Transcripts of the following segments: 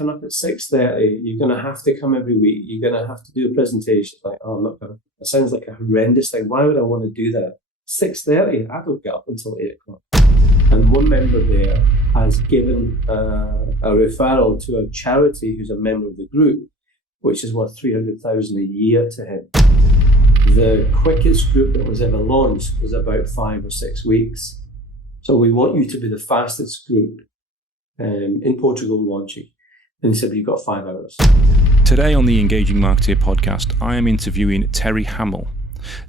turn up at 6:30. You're going to have to come every week. You're going to have to do a presentation. Like, oh, I'm not going to. It sounds like a horrendous thing. Why would I want to do that? 6:30? I don't get up until 8 o'clock. And one member there has given a referral to a charity who's a member of the group, which is worth $300,000 a year to him. The quickest group that was ever launched was about 5 or 6 weeks. So we want you to be the fastest group in Portugal launching. And he said, you've got 5 hours. Today on the Engaging Marketeer podcast, I am interviewing Terry Hamill.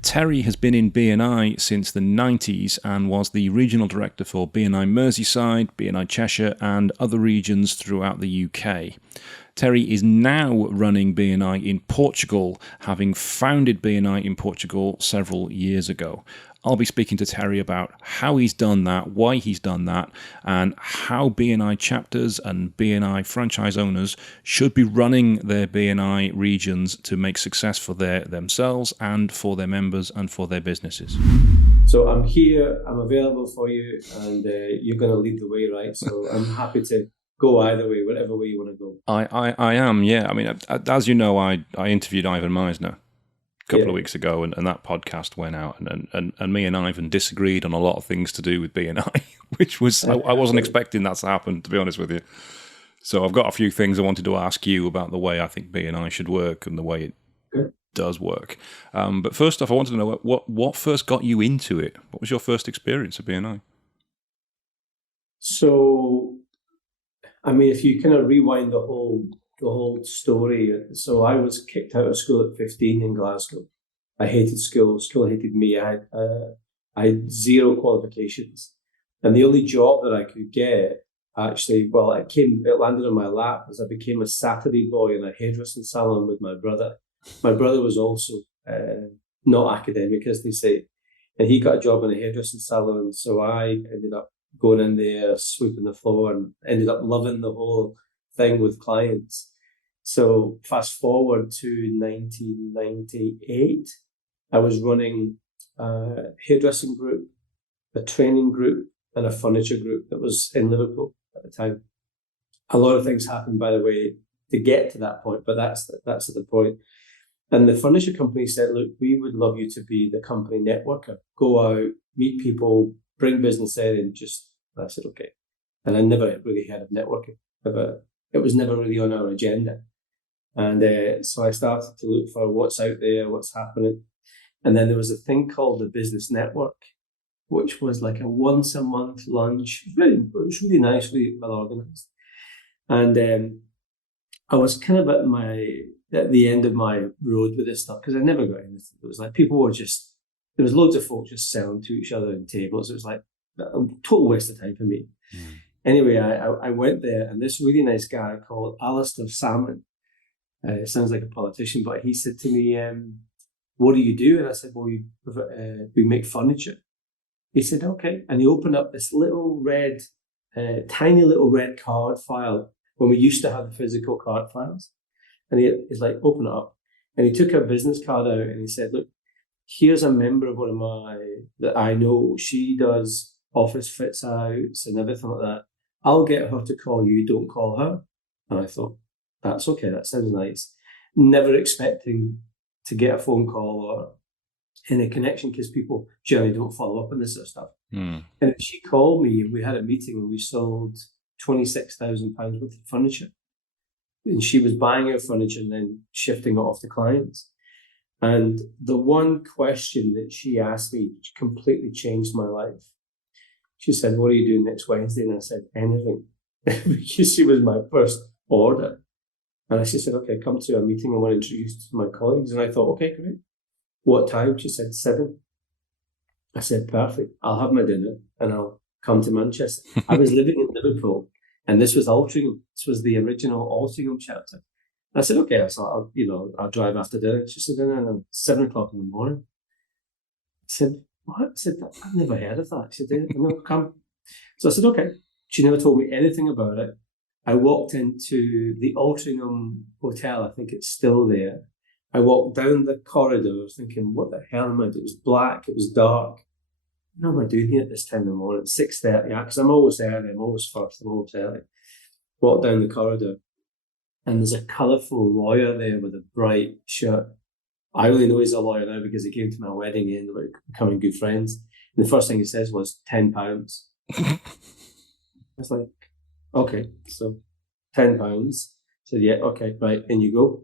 Terry has been in BNI since the 90s and was the regional director for BNI Merseyside, BNI Cheshire and other regions throughout the UK. Terry is now running BNI in Portugal, having founded BNI in Portugal several years ago. I'll be speaking to Terry about how he's done that, why he's done that, and how BNI chapters and BNI franchise owners should be running their BNI regions to make success for themselves and for their members and for their businesses. So I'm here, I'm available for you, and you're going to lead the way, right? So I'm happy to go either way, whatever way you want to go. I am, yeah. I mean, as you know, I interviewed Ivan Meisner a couple of weeks ago, and that podcast went out, and me and Ivan disagreed on a lot of things to do with BNI, which was, I wasn't expecting that to happen, to be honest with you. So I've got a few things I wanted to ask you about the way I think BNI should work and the way it does work. But first off, I wanted to know what first got you into it? What was your first experience of BNI? So, I mean, if you kind of rewind the whole story. So I was kicked out of school at 15 in Glasgow. I hated school. School hated me. I had zero qualifications. And the only job that I could get, actually, it landed on my lap as I became a Saturday boy in a hairdressing salon with my brother. My brother was also not academic, as they say. And he got a job in a hairdressing salon. So I ended up going in there, sweeping the floor, and ended up loving the whole thing with clients. So fast forward to 1998, I was running a hairdressing group, a training group, and a furniture group that was in Liverpool at the time. A lot of things happened, by the way, to get to that point, but that's at the point. And the furniture company said, look, we would love you to be the company networker. Go out, meet people, bring business in, and I said, okay. And I never really heard of networking. It was never really on our agenda. And so I started to look for what's out there, what's happening. And then there was a thing called the Business Network, which was like a once a month lunch. It was really nice, really well organized. And I was kind of at the end of my road with this stuff because I never got anything. It was like there was loads of folks just selling to each other in tables. It was like a total waste of time for me. Mm. Anyway, I went there, and this really nice guy called Alistair Salmon, sounds like a politician, but he said to me, what do you do? And I said, well, we make furniture. He said, okay. And he opened up this tiny little red card file when we used to have the physical card files. And he's like, open it up. And he took a business card out and he said, look, here's a member of that I know. She does office fits outs and everything like that. I'll get her to call you, don't call her. And I thought, that's okay, that sounds nice. Never expecting to get a phone call or any connection because people generally don't follow up on this sort of stuff. Mm. And she called me and we had a meeting and we sold £26,000 worth of furniture. And she was buying our furniture and then shifting it off to clients. And the one question that she asked me completely changed my life. She said, what are you doing next Wednesday? And I said, anything. Because she was my first order. And she said, okay, come to a meeting. I want to introduce you to my colleagues. And I thought, okay, great. What time? She said, 7. I said, perfect. I'll have my dinner and I'll come to Manchester. I was living in Liverpool and this was Altrincham. This was the original Altrincham chapter. I said, okay, so I'll drive after dinner. She said, no, 7 o'clock in the morning. I said, what? I said, I've never heard of that. She said, no, come. So I said, okay. She never told me anything about it. I walked into the Altrincham Hotel. I think it's still there. I walked down the corridor thinking, what the hell am I doing? It was black. It was dark. What am I doing here at this time in the morning? 6:30, because I'm always early. I'm always first. I'm always early. Walked down the corridor. and there's a colourful lawyer there with a bright shirt. I only know he's a lawyer now because he came to my wedding and ended up becoming good friends. And the first thing he says was £10. I was like, okay, so £10. I said, yeah, okay, right, in you go.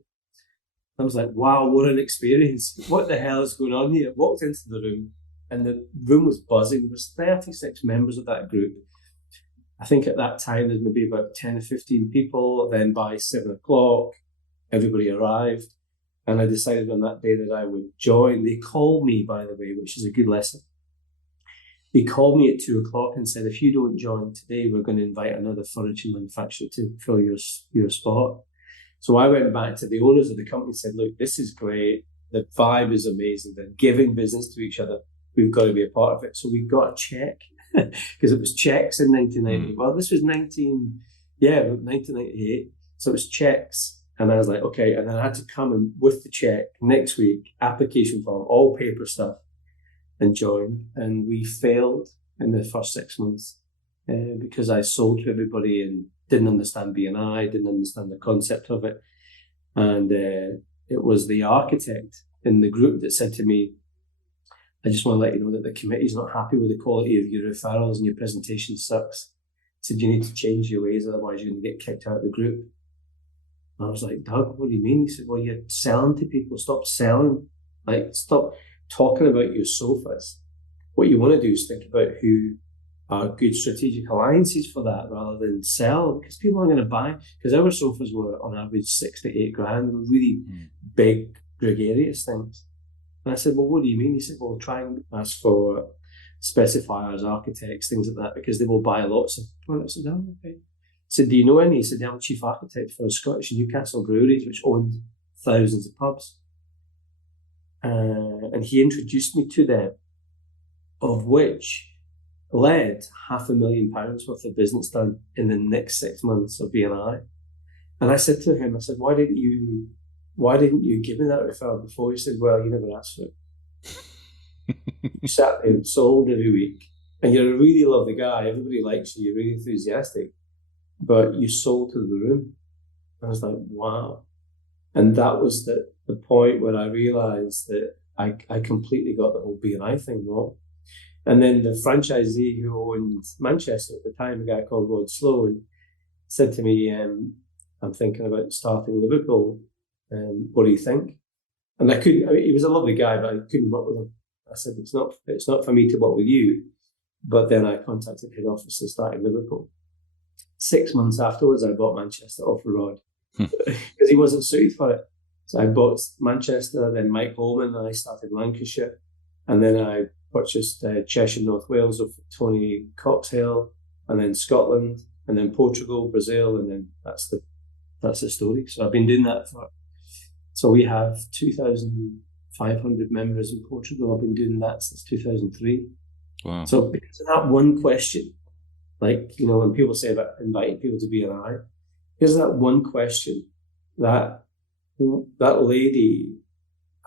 I was like, wow, what an experience. What the hell is going on here? I walked into the room and the room was buzzing. There was 36 members of that group. I think at that time there's maybe about 10 or 15 people. Then by 7 o'clock, everybody arrived. And I decided on that day that I would join. They called me, by the way, which is a good lesson. They called me at 2 o'clock and said, if you don't join today, we're going to invite another furniture manufacturer to fill your spot. So I went back to the owners of the company and said, look, this is great. The vibe is amazing. They're giving business to each other. We've got to be a part of it. So we got a check because it was checks in 1990. Well, this was 1998. So it was checks. And I was like, okay. And then I had to come in with the check next week, application form, all paper stuff, and join. And we failed in the first 6 months because I sold to everybody and didn't understand BNI, didn't understand the concept of it. And it was the architect in the group that said to me, I just want to let you know that the committee's not happy with the quality of your referrals and your presentation sucks. He said, you need to change your ways, otherwise you're going to get kicked out of the group. And I was like, Doug, what do you mean? He said, well, you're selling to people. Stop selling. Like, stop talking about your sofas. What you want to do is think about who are good strategic alliances for that rather than sell, because people aren't going to buy. Because our sofas were on average 6 to 8 grand. They were really big, gregarious things. And I said, well, what do you mean? He said, well, try and ask for specifiers, architects, things like that, because they will buy lots of products. I said, oh, okay. I said, do you know any? He said, I'm chief architect for Scottish Newcastle Breweries, which owned thousands of pubs. And he introduced me to them, of which led £500,000 worth of business done in the next 6 months of BNI. And I said to him, I said, why didn't you give me that referral before? He said, well, you never asked for it. You sat there and sold every week, and you're a really lovely guy. Everybody likes you. You're really enthusiastic, but you sold to the room. I was like, wow. And that was the point where I realized that I completely got the whole BNI thing wrong. And then the franchisee who owned Manchester at the time, a guy called Rod Sloan, said to me, I'm thinking about starting Liverpool. What do you think? And I couldn't, he was a lovely guy, but I couldn't work with him. I said, it's not for me to work with you. But then I contacted head office and started Liverpool. 6 months afterwards, I bought Manchester off of Rod because he wasn't suited for it. So I bought Manchester, then Mike Holman, and I started Lancashire. And then I purchased Cheshire, North Wales of Tony Coxhill, and then Scotland, and then Portugal, Brazil, and then that's the story. So I've been doing that so we have 2,500 members in Portugal. I've been doing that since 2003. Wow. So because of that one question, like, when people say about inviting people to BNI, because of that one question, that lady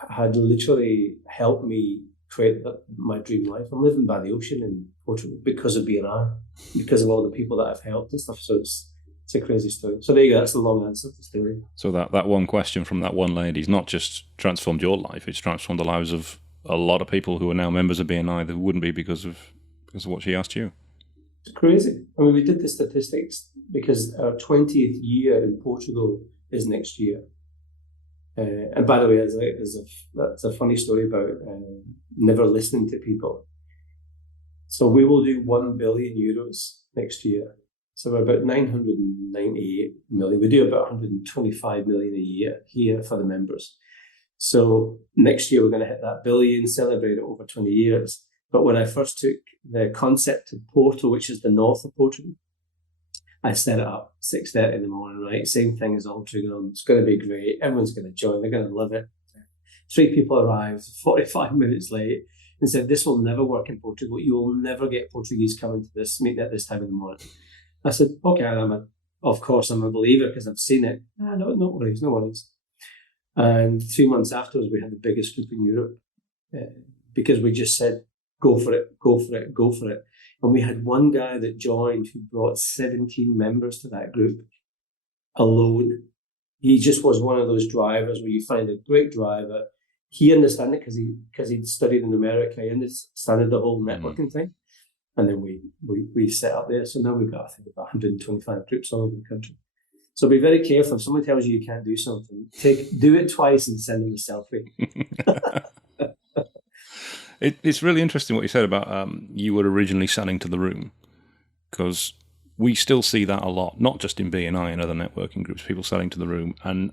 had literally helped me create my dream life. I'm living by the ocean in Portugal because of BNI, because of all the people that I've helped and stuff. So it's a crazy story. So there you go. That's the long answer to the story. So that one question from that one lady's not just transformed your life; it's transformed the lives of a lot of people who are now members of BNI that wouldn't be because of what she asked you. It's crazy. I mean, we did the statistics because our 20th year in Portugal is next year. And by the way, that's a funny story about never listening to people. So we will do 1 billion euros next year. So we're about 998 million. We do about 125 million a year here for the members. So next year we're going to hit that billion, celebrate it over 20 years. But when I first took the concept of Porto, which is the north of Portugal, I set it up 6:30 in the morning, right? Same thing as Altrincham. It's going to be great. Everyone's going to join. They're going to love it. 3 people arrived 45 minutes late and said, this will never work in Portugal. You will never get Portuguese coming to this meeting at this time in the morning. I said, okay, of course I'm a believer because I've seen it. No worries. And 3 months afterwards, we had the biggest group in Europe because we just said, go for it. And we had one guy that joined who brought 17 members to that group alone. he just was one of those drivers where you find a great driver. He understood it because he'd studied in America. He understood the whole networking thing. And then we set up there. So now we've got, I think, about 125 groups all over the country. So be very careful. If someone tells you can't do something, do it twice and send them a selfie. It's really interesting what you said about you were originally selling to the room, because we still see that a lot, not just in BNI and other networking groups, people selling to the room. And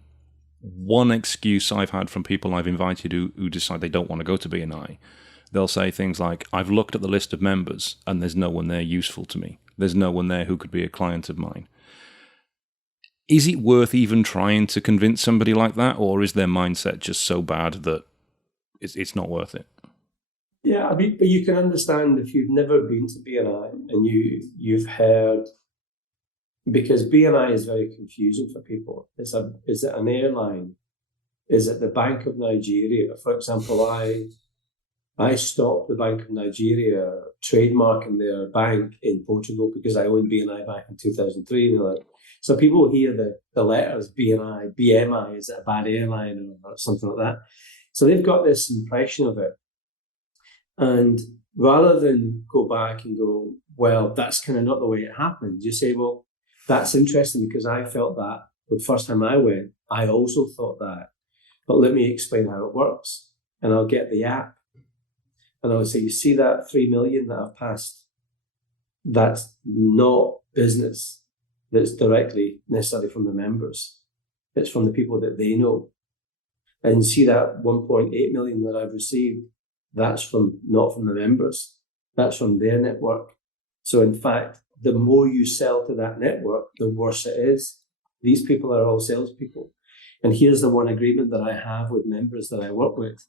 one excuse I've had from people I've invited who decide they don't want to go to BNI, they'll say things like, I've looked at the list of members and there's no one there useful to me. There's no one there who could be a client of mine. Is it worth even trying to convince somebody like that, or is their mindset just so bad that it's not worth it? Yeah, I mean, but you can understand if you've never been to BNI and you've heard, because BNI is very confusing for people. Is it an airline? Is it the Bank of Nigeria? For example, I stopped the Bank of Nigeria trademarking their bank in Portugal because I owned BNI back in 2003. And like, so people hear the letters BNI, BMI, is it a bad airline or something like that? So they've got this impression of it. And rather than go back and go, well, that's kind of not the way it happened, you say, well, that's interesting because I felt that the first time I went, I also thought that. But let me explain how it works. And I'll get the app. And I would say, you see that 3 million that I've passed? That's not business that's directly necessarily from the members. It's from the people that they know. And see that 1.8 million that I've received, that's not from the members. That's from their network. So in fact, the more you sell to that network, the worse it is. These people are all salespeople. And here's the one agreement that I have with members that I work with.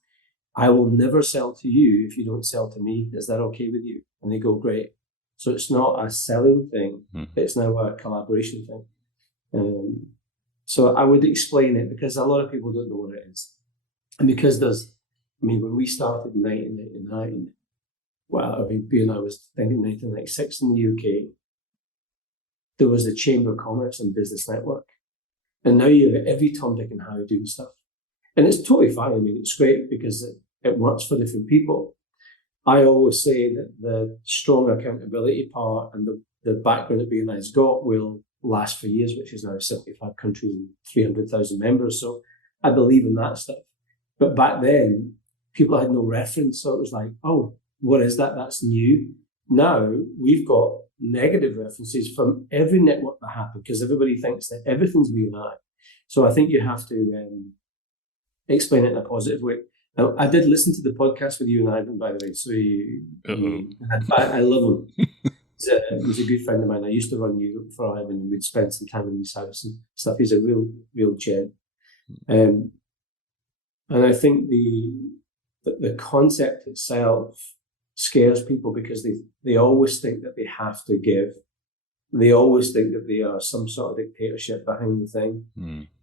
I will never sell to you if you don't sell to me. Is that okay with you? And they go, great. So it's not a selling thing. It's now a collaboration thing. So I would explain it because a lot of people don't know what it is. And because when we started in 1999, BNI was, I think, 1996 in the UK, there was the Chamber of Commerce and Business Network. And now you have every Tom, Dick and Harry doing stuff. And it's totally fine. I mean, it's great because it works for different people. I always say that the strong accountability part and the background that BNI's got will last for years, which is now 75 countries and 300,000 members. So I believe in that stuff. But back then, people had no reference. So it was like, oh, what is that? That's new. Now we've got negative references from every network that happened because everybody thinks that everything's BNI. So I think you have to explain it in a positive way. Now, I did listen to the podcast with you and Ivan, by the way. So I love him. He's a good friend of mine. I used to run Europe for Ivan, and we'd spend some time in his house and stuff. He's a real gent. And I think the concept itself scares people because they always think that they have to give. They always think that they are some sort of dictatorship behind the thing.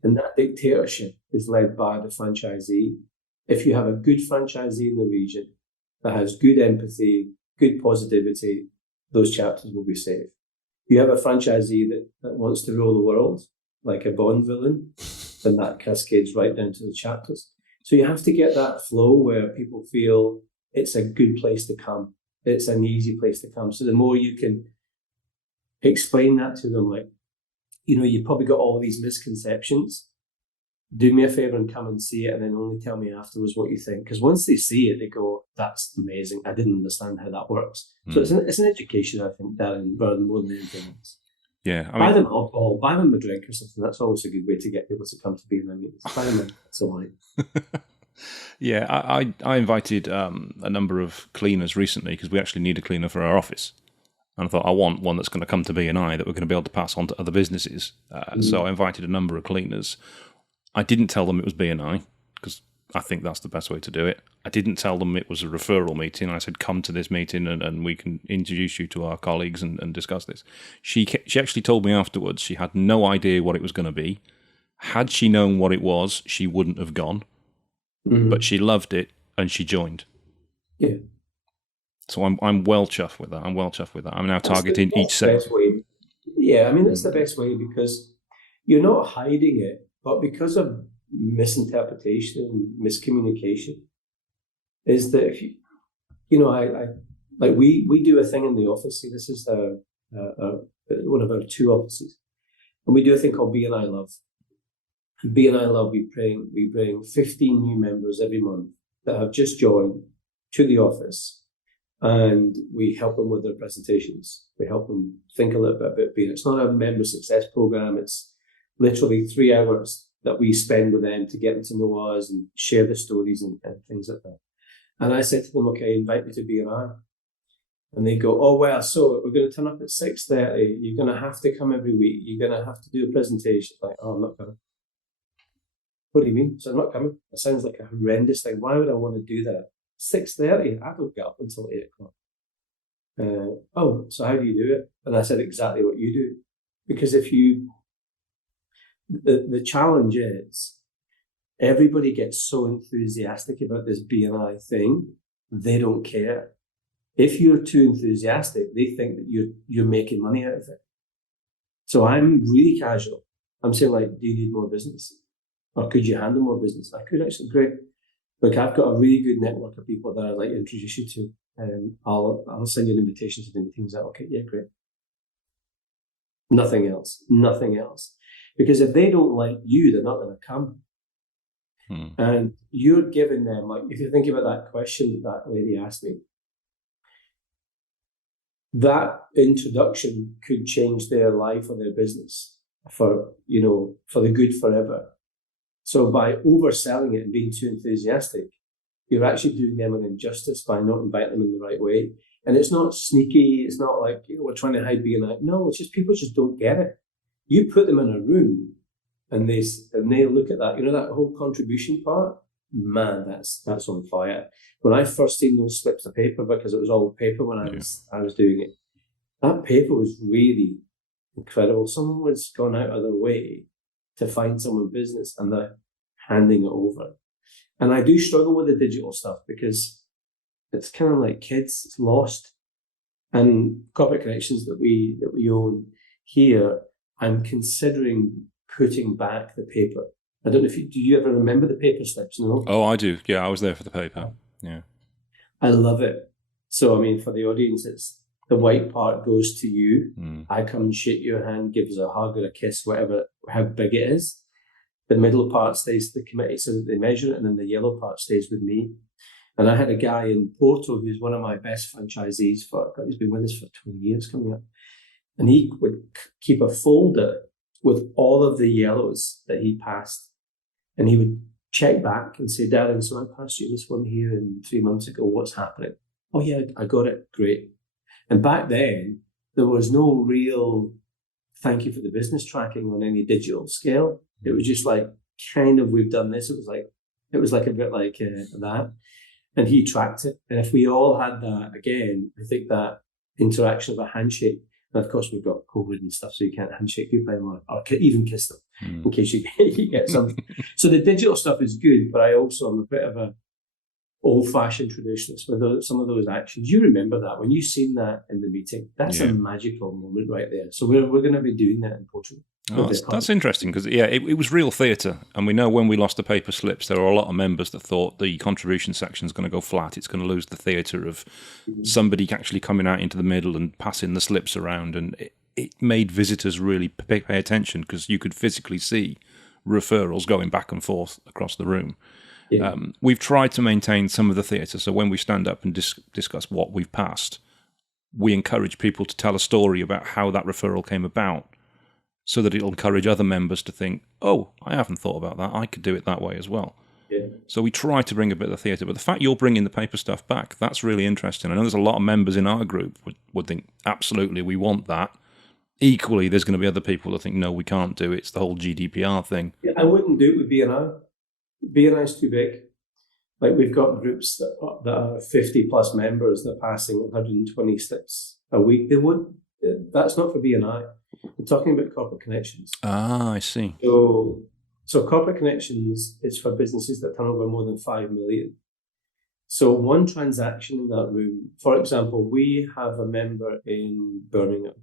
And that dictatorship is led by the franchisee. If you have a good franchisee in the region that has good empathy, good positivity, those chapters will be safe. If you have a franchisee that wants to rule the world, like a Bond villain, then that cascades right down to the chapters. So you have to get that flow where people feel it's a good place to come. It's an easy place to come. So the more you can explain that to them, like, you've probably got all these misconceptions. Do me a favor and come and see it, and then only tell me afterwards what you think. Because once they see it, they go, that's amazing. I didn't understand how that works. So it's an education, I think, Darren, rather than more than anything else. Yeah, buy them alcohol, buy them a drink or something. That's always a good way to get people to come to BNI meetings. Buy them that's all right. Yeah, I invited a number of cleaners recently because we actually need a cleaner for our office. And I thought, I want one that's going to come to BNI that we're going to be able to pass on to other businesses. So I invited a number of cleaners. I didn't tell them it was BNI because I think that's the best way to do it. I didn't tell them it was a referral meeting. I said, come to this meeting and we can introduce you to our colleagues and discuss this. She actually told me afterwards she had no idea what it was going to be. Had she known what it was, she wouldn't have gone. But she loved it and she joined. Yeah. So I'm well chuffed with that. I'm now targeting each sale. Yeah, I mean, that's the best way because you're not hiding it, but because of misinterpretation and miscommunication, is that if I like we do a thing in the office. See, this is one of our two offices, and we do a thing called BNI Love. And BNI Love, we bring 15 new members every month that have just joined to the office, and we help them with their presentations. We help them think a little bit about BNI. It's not a member success program. It's literally 3 hours that we spend with them to get them to know us and share the stories and things like that. And I said to them, okay, invite me to BNI. And they go, oh, well, so we're going to turn up at 6:30. You're going to have to come every week. You're going to have to do a presentation. Like, oh, I'm not coming. What do you mean? So I'm not coming. It sounds like a horrendous thing. Why would I want to do that? 6:30? I don't get up until 8 o'clock. Oh, so how do you do it? And I said exactly what you do. Because the challenge is everybody gets so enthusiastic about this BNI thing, they don't care. If you're too enthusiastic, they think that you're making money out of it. So I'm really casual. I'm saying, like, do you need more business? Or could you handle more business? I could, actually. Great. Look, I've got a really good network of people that I'd like to introduce you to. I'll send you an invitation to the meetings. Is that okay? Yeah, great. Nothing else. Nothing else. Because if they don't like you, they're not going to come. And you're giving them, like, if you think about that question that lady asked me, that introduction could change their life or their business for the good forever. So by overselling it and being too enthusiastic, you're actually doing them an injustice by not inviting them in the right way. And it's not sneaky. It's not like, we're trying to hide BNI. No, it's just people just don't get it. You put them in a room and they look at that, that whole contribution part, man, that's on fire. When I first seen those slips of paper, because it was all paper when I was doing it, that paper was really incredible. Someone was gone out of their way to find someone business and they're handing it over. And I do struggle with the digital stuff because it's kind of like kids, it's lost. And Corporate Connections that we own here, I'm considering putting back the paper. I don't know do you ever remember the paper slips? No? Oh, I do. Yeah, I was there for the paper. Yeah. I love it. So, I mean, for the audience, it's the white part goes to you. I come and shake your hand, give us a hug or a kiss, whatever, how big it is. The middle part stays to the committee so that they measure it, and then the yellow part stays with me. And I had a guy in Porto who's one of my best franchisees he's been with us for 20 years coming up. And he would keep a folder with all of the yellows that he passed. And he would check back and say, Darren, so I passed you this one here 3 months ago. What's happening? Oh, yeah, I got it. Great. And back then, there was no real thank you for the business tracking on any digital scale. It was just like, kind of, we've done this. It was like a bit like that. And he tracked it. And if we all had that again, I think that interaction of a handshake, and of course we've got COVID and stuff, so you can't handshake people anymore, or even kiss them in case you get something. So the digital stuff is good, but I also am a bit of a old-fashioned traditionalist with some of those actions. You remember that when you seen that in the meeting? That's a magical moment right there. So we're going to be doing that in Portugal. Oh, that's interesting because, it was real theatre. And we know when we lost the paper slips, there were a lot of members that thought the contribution section is going to go flat. It's going to lose the theatre of somebody actually coming out into the middle and passing the slips around. And it made visitors really pay attention because you could physically see referrals going back and forth across the room. Yeah. We've tried to maintain some of the theatre. So when we stand up and discuss what we've passed, we encourage people to tell a story about how that referral came about, so that it'll encourage other members to think, oh, I haven't thought about that. I could do it that way as well. Yeah. So we try to bring a bit of the theatre. But the fact you're bringing the paper stuff back, that's really interesting. I know there's a lot of members in our group would think, absolutely, we want that. Equally, there's going to be other people that think, no, we can't do it. It's the whole GDPR thing. Yeah, I wouldn't do it with BNI. BNI is too big. Like, we've got groups that are 50 plus members that are passing 120 slips a week. They would. That's not for BNI. I'm talking about Corporate Connections. Ah, I see. So Corporate Connections is for businesses that turn over more than 5 million. So one transaction in that room, for example, we have a member in Birmingham.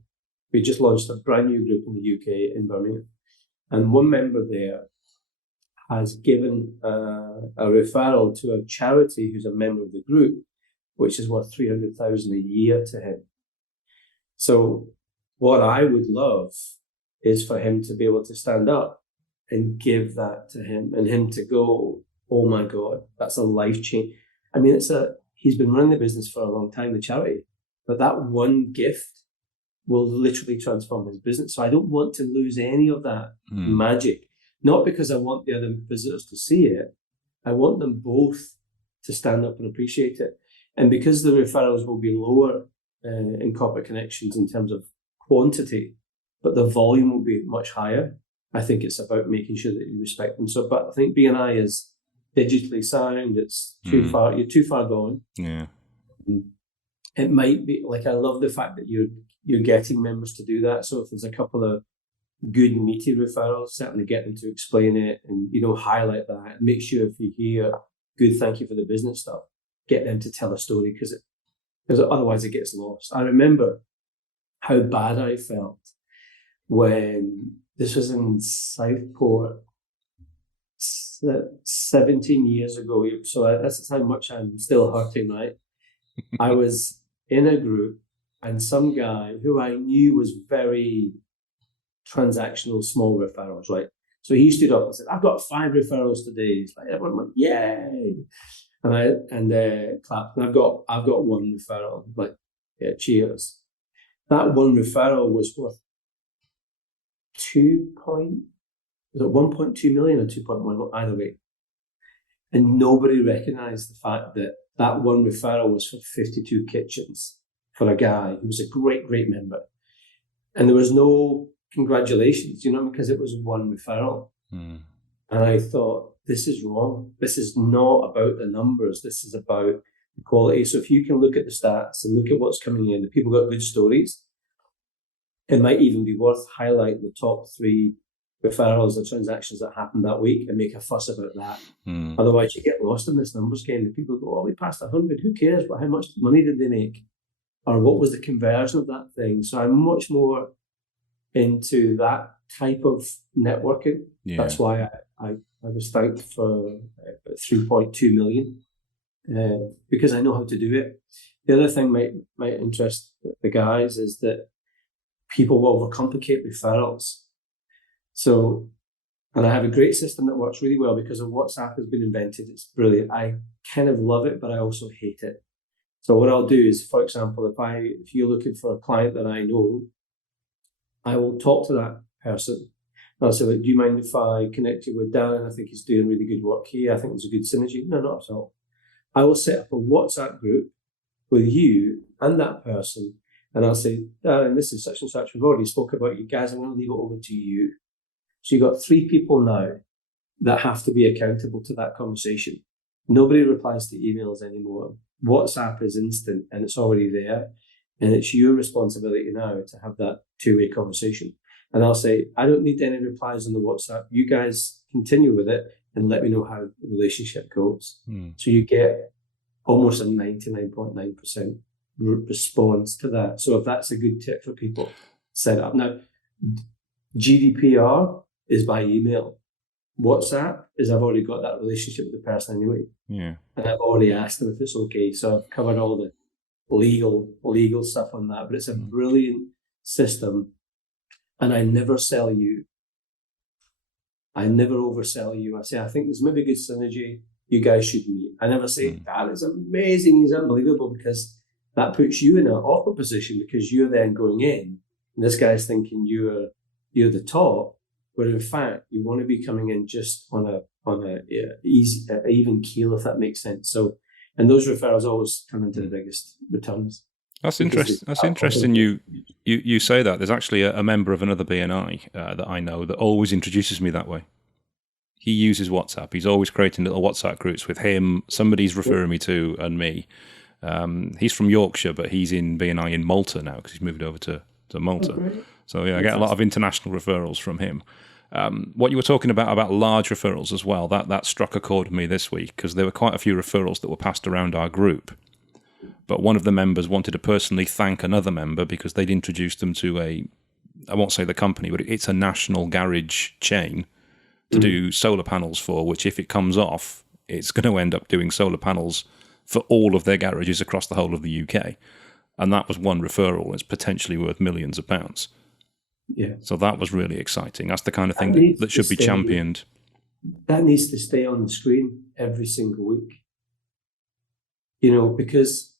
We just launched a brand new group in the UK in Birmingham. And one member there has given a referral to a charity who's a member of the group, which is worth $300,000 a year to him. So what I would love is for him to be able to stand up and give that to him, and him to go, oh my God, that's a life change. I mean, he's been running the business for a long time, the charity, but that one gift will literally transform his business. So I don't want to lose any of that magic, not because I want the other visitors to see it. I want them both to stand up and appreciate it. And because the referrals will be lower in Corporate Connections in terms of quantity, but the volume will be much higher, I think it's about making sure that you respect them. So, but I think BNI is digitally sound. It's too far. You're too far gone. Yeah. It might be like, I love the fact that you're getting members to do that. So if there's a couple of good meaty referrals, certainly get them to explain it and, highlight that. And make sure if you hear good thank you for the business stuff, get them to tell a story, because otherwise it gets lost. I remember how bad I felt when this was in Southport 17 years ago. So that's how much I'm still hurting, right? I was in a group and some guy who I knew was very transactional, small referrals, right? So he stood up and said, I've got 5 referrals today. It's like, everyone went, yay. And I clapped, and I've got 1 referral. Like, yeah, cheers. That 1 referral was worth 1.2 million or 2.1, either way. And nobody recognized the fact that 1 referral was for 52 kitchens for a guy who was a great, great member. And there was no congratulations, because it was 1 referral. And I thought, this is wrong. This is not about the numbers. This is about the quality. So if you can look at the stats and look at what's coming in, the people got good stories, it might even be worth highlighting the top 3 referrals or transactions that happened that week and make a fuss about that. Otherwise, you get lost in this numbers game and people go, oh, we passed 100. Who cares? But how much money did they make? Or what was the conversion of that thing? So I'm much more into that type of networking. Yeah. That's why I was thanked for 3.2 million because I know how to do it. The other thing might interest the guys is that people will overcomplicate referrals. So, and I have a great system that works really well because of WhatsApp has been invented. It's brilliant. I kind of love it, but I also hate it. So what I'll do is, for example, if you're looking for a client that I know, I will talk to that person. And I'll say, do you mind if I connect you with Dan? I think he's doing really good work here. I think there's a good synergy. No, not at all. I will set up a WhatsApp group with you and that person. And I'll say, Dan, this is such and such. We've already spoke about you guys. I'm going to leave it over to you. So you've got 3 people now that have to be accountable to that conversation. Nobody replies to emails anymore. WhatsApp is instant and it's already there. And it's your responsibility now to have that 2-way conversation. And I'll say, I don't need any replies on the WhatsApp. You guys continue with it and let me know how the relationship goes. So you get almost a 99.9% response to that. So if that's a good tip for people, set up. Now, GDPR is by email. WhatsApp is I've already got that relationship with the person anyway. Yeah. And I've already asked them if it's okay. So I've covered all the legal stuff on that. But it's a brilliant system. And I never sell you. I never oversell you. I say, I think there's maybe good synergy. You guys should meet. I never say, that is amazing. He's unbelievable, because that puts you in an awkward position because you're then going in and this guy's thinking you're the top, where in fact you want to be coming in just on a easy, even keel, if that makes sense. So, and those referrals always come into the biggest returns. That's interesting. That's interesting. You say that. There's actually a member of another BNI that I know that always introduces me that way. He uses WhatsApp. He's always creating little WhatsApp groups with him. Somebody's referring me to and me. He's from Yorkshire, but he's in BNI in Malta now because he's moved over to Malta. Okay. So yeah, I get a lot of international referrals from him. What you were talking about large referrals as well, that struck a chord with me this week, because there were quite a few referrals that were passed around our group. But one of the members wanted to personally thank another member because they'd introduced them to I won't say the company, but it's a national garage chain. to do solar panels for, which if it comes off, it's going to end up doing solar panels for all of their garages across the whole of the UK. And that was one referral. It's potentially worth millions of pounds. Yeah. So that was really exciting. That's the kind of thing that should be championed. That needs to stay on the screen every single week. Because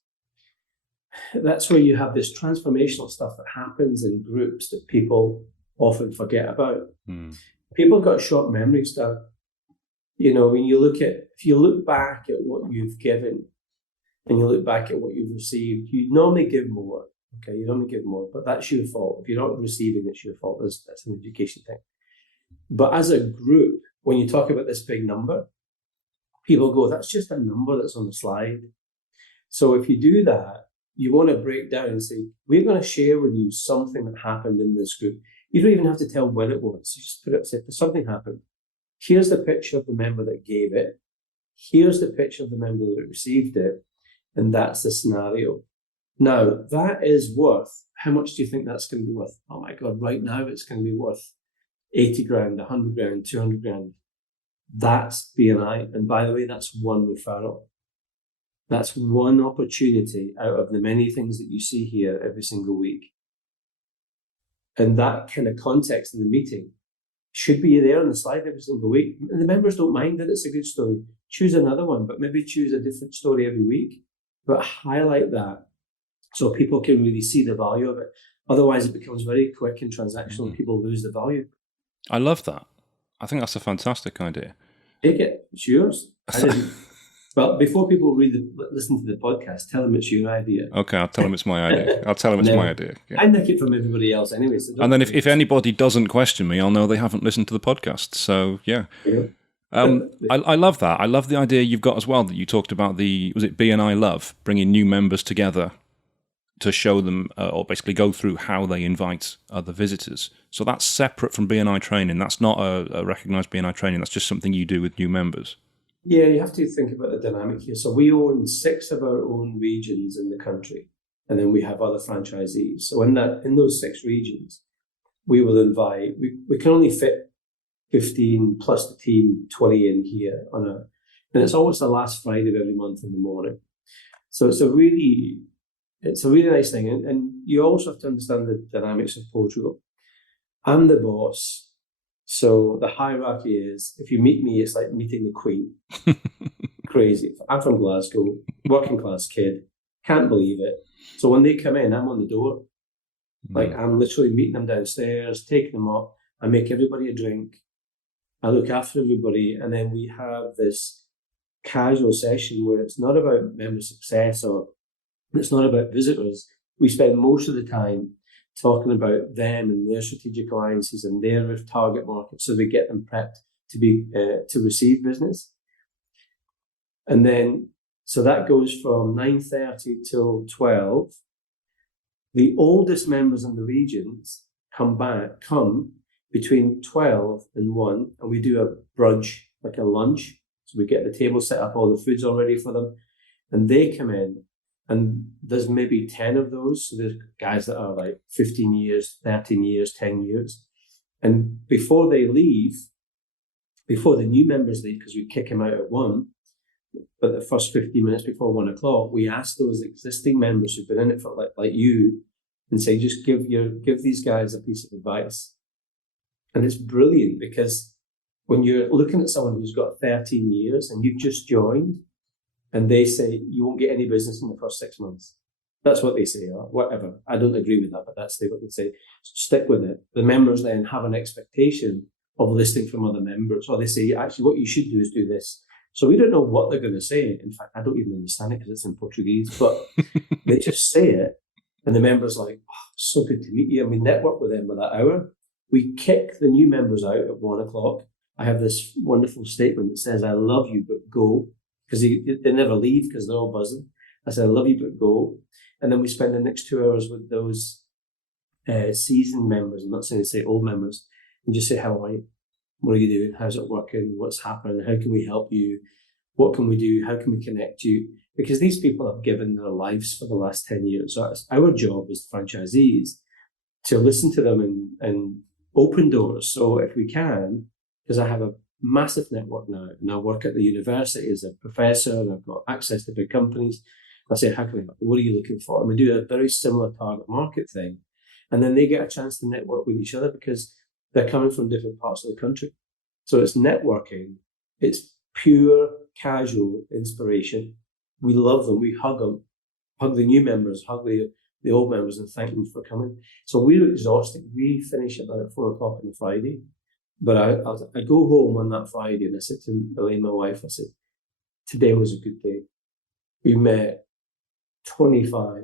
that's where you have this transformational stuff that happens in groups that people often forget about. People got short memories, Doug. When if you look back at what you've given and you look back at what you've received, you normally give more. Okay, you normally give more, but that's your fault. If you're not receiving, it's your fault. That's an education thing. But as a group, when you talk about this big number, people go, that's just a number that's on the slide. So if you do that, you want to break down and say, we're going to share with you something that happened in this group. You don't even have to tell when it was. You just put it up, say, something happened. Here's the picture of the member that gave it. Here's the picture of the member that received it. And that's the scenario. Now, that is worth, how much do you think that's going to be worth? Oh my God, right now it's going to be worth 80 grand, 100 grand, 200 grand. That's BNI. And by the way, that's one referral. That's one opportunity out of the many things that you see here every single week. And that kind of context in the meeting should be there on the slide every single week. And the members don't mind that it's a good story. Choose another one, but maybe choose a different story every week. But highlight that so people can really see the value of it. Otherwise, it becomes very quick and transactional and people lose the value. I love that. I think that's a fantastic idea. Take it. It's yours. I didn't. Well, before people listen to the podcast, tell them it's your idea. Okay, I'll tell them it's my idea. I'll tell them it's my idea. Yeah. I nick it from everybody else anyway. So and then if anybody doesn't question me, I'll know they haven't listened to the podcast. So, yeah. I love that. I love the idea you've got as well that you talked about was it BNI Love, bringing new members together to show them or basically go through how they invite other visitors. So that's separate from BNI training. That's not a recognised BNI training. That's just something you do with new members. Yeah, you have to think about the dynamic here. So we own 6 of our own regions in the country, and then we have other franchisees. So in those 6 regions, we will invite, we can only fit 15 plus the team, 20 in here and it's always the last Friday of every month in the morning. So it's a really nice thing. And you also have to understand the dynamics of Portugal. I'm the boss. So the hierarchy is, if you meet me, it's like meeting the Queen. Crazy. I'm from Glasgow, working class kid, can't believe it. So when they come in, I'm on the door. Like I'm literally meeting them downstairs, taking them up. I make everybody a drink. I look after everybody. And then we have this casual session where it's not about member success or it's not about visitors. We spend most of the time talking about them and their strategic alliances and their target market, so we get them prepped to receive business. And then, so that goes from 9:30 till 12. The oldest members in the regions come between 12 and 1, and we do a brunch, like a lunch. So we get the table set up, all the food's all ready for them, and they come in. And there's maybe 10 of those. So there's guys that are like 15 years, 13 years, 10 years. And before they leave, before the new members leave, because we kick them out at 1, but the first 15 minutes before 1 o'clock, we ask those existing members who've been in it for like you and say, just give these guys a piece of advice. And it's brilliant because when you're looking at someone who's got 13 years and you've just joined, and they say, you won't get any business in the first 6 months. That's what they say, or whatever. I don't agree with that, but that's what they say. So stick with it. The members then have an expectation of listening from other members, or they say, actually, what you should do is do this. So we don't know what they're going to say. In fact, I don't even understand it because it's in Portuguese, but they just say it. And the member's like, oh, so good to meet you. And we network with them for that hour. We kick the new members out at 1 o'clock. I have this wonderful statement that says, I love you, but go. Because they never leave because they're all buzzing. I said, I love you, but go. And then we spend the next 2 hours with those seasoned members. I'm not saying to say old members. And just say, how are you? What are you doing? How's it working? What's happening? How can we help you? What can we do? How can we connect you? Because these people have given their lives for the last 10 years. So it's our job as franchisees to listen to them and open doors. So if we can, because I have a massive network now, and I work at the university as a professor, and I've got access to big companies. I say, how can we help? What are you looking for? And we do a very similar target market thing. And then they get a chance to network with each other because they're coming from different parts of the country. So it's networking. It's pure casual inspiration. We love them. We hug them, hug the new members, hug the old members, and thank them for coming. So we're exhausted. We finish about 4 o'clock on the Friday. But I go home on that Friday and I said to Elaine, my wife, I said, today was a good day. We met 25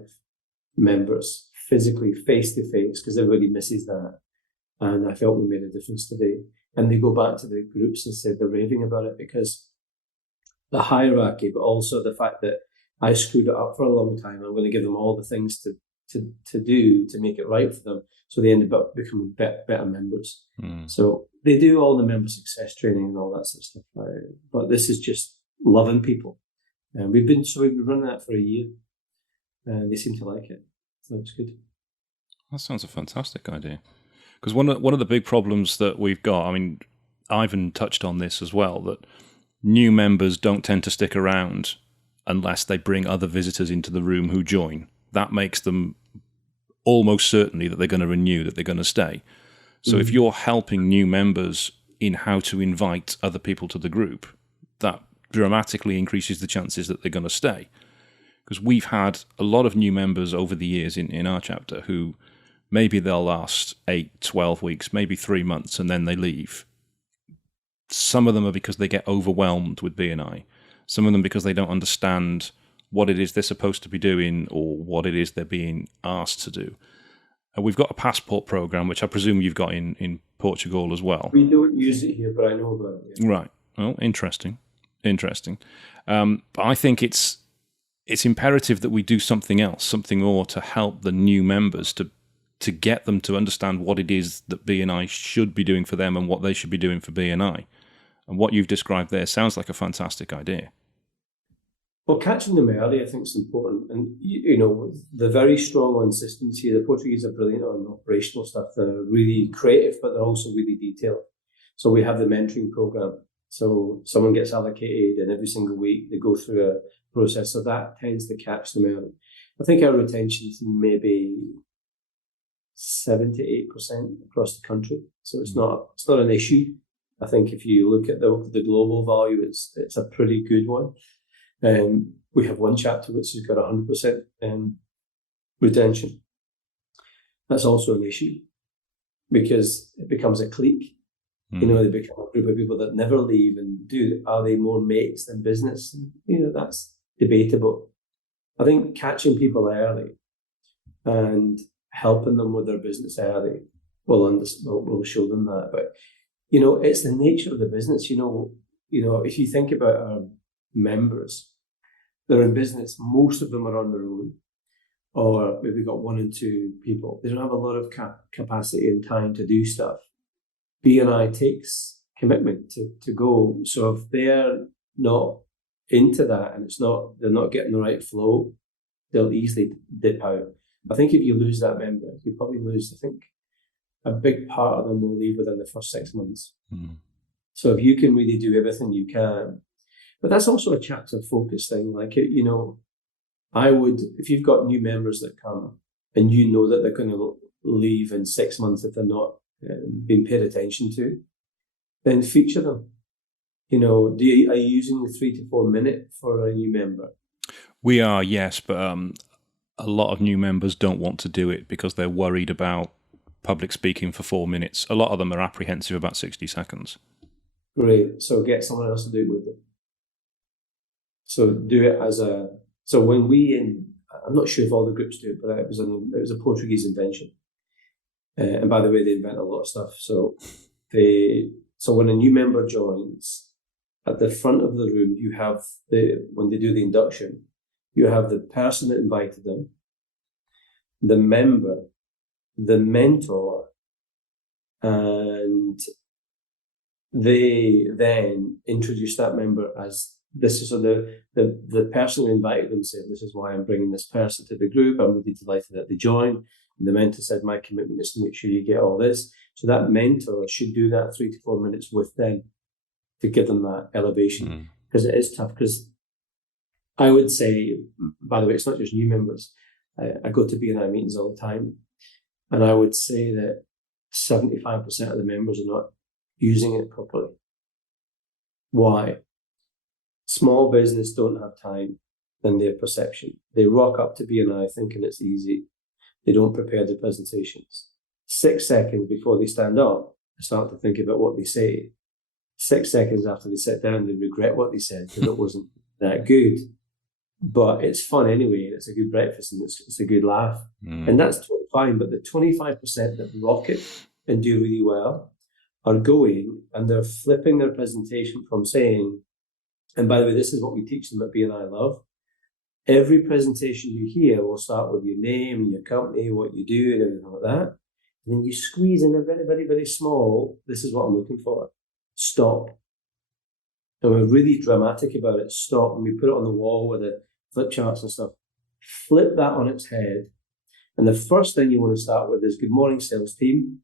members physically, face to face, because everybody misses that. And I felt we made a difference today. And they go back to the groups and said they're raving about it because the hierarchy, but also the fact that I screwed it up for a long time. I'm going to give them all the things to do to make it right for them. So they ended up becoming better members. So they do all the member success training and all that sort of stuff. But this is just loving people. And we've been running that for a year. And they seem to like it. So it's good. That sounds a fantastic idea. Because one of the big problems that we've got, I mean, Ivan touched on this as well, that new members don't tend to stick around unless they bring other visitors into the room who join. That makes them almost certainly that they're going to renew, that they're going to stay. So if you're helping new members in how to invite other people to the group, that dramatically increases the chances that they're going to stay. Because we've had a lot of new members over the years in our chapter who maybe they'll last 8, 12 weeks, maybe 3 months, and then they leave. Some of them are because they get overwhelmed with BNI. Some of them because they don't understand what it is they're supposed to be doing or what it is they're being asked to do. We've got a passport program, which I presume you've got in Portugal as well. We don't use it here, but I know about it. Yeah. Right. Well, interesting. But I think it's imperative that we do something else, something more to help the new members to get them to understand what it is that BNI should be doing for them and what they should be doing for BNI. And what you've described there sounds like a fantastic idea. Well, catching them early, I think, is important. And, the very strong on systems here. The Portuguese are brilliant on operational stuff. They're really creative, but they're also really detailed. So we have the mentoring program. So someone gets allocated, and every single week they go through a process. So that tends to catch them early. I think our retention is maybe 7 to 8% across the country. So it's not an issue. I think if you look at the global value, it's a pretty good one. We have one chapter which has got 100% retention. That's also an issue because it becomes a clique. They become a group of people that never leave and are they more mates than business? That's debatable. I think catching people early and helping them with their business early will show them that. But, it's the nature of the business. If you think about our members, they're in business. Most of them are on their own, or maybe got 1 and 2 people. They don't have a lot of capacity and time to do stuff. BNI takes commitment to go. So if they're not into that and they're not getting the right flow, they'll easily dip out. I think if you lose that member, you probably lose, I think, a big part of them will leave within the first 6 months. So if you can really do everything you can, but that's also a chapter focus thing. Like, I would, if you've got new members that come and you know that they're going to leave in 6 months if they're not being paid attention to, then feature them. Are you using the 3 to 4 minute for a new member? We are, yes, but a lot of new members don't want to do it because they're worried about public speaking for 4 minutes. A lot of them are apprehensive about 60 seconds. Great. So get someone else to do it with them. So do it so when I'm not sure if all the groups do it, but it was a Portuguese invention. And by the way, they invent a lot of stuff. So when a new member joins, at the front of the room, you have when they do the induction, you have the person that invited them, the member, the mentor, and they then introduce that member as this is the person who invited them said, this is why I'm bringing this person to the group. I'm really delighted that they joined. And the mentor said, my commitment is to make sure you get all this. So that mentor should do that 3 to 4 minutes with them. to give them that elevation, because it is tough. Because I would say, by the way, it's not just new members. I go to BNI meetings all the time, and I would say that 75% of the members are not using it properly. Why? Small business don't have time in their perception. They rock up to BNI thinking it's easy. They don't prepare their presentations. 6 seconds before they stand up, they start to think about what they say. 6 seconds after they sit down, they regret what they said because it wasn't that good. But it's fun anyway, and it's a good breakfast, and it's a good laugh. And that's totally fine. But the 25% that rock it and do really well are going and they're flipping their presentation from saying, and by the way, this is what we teach them at BNI Love. Every presentation you hear will start with your name and your company, what you do and everything like that. And then you squeeze in a very, very, very small, this is what I'm looking for, stop. And we're really dramatic about it, stop. And we put it on the wall with the flip charts and stuff. Flip that on its head. And the first thing you want to start with is, good morning, sales team.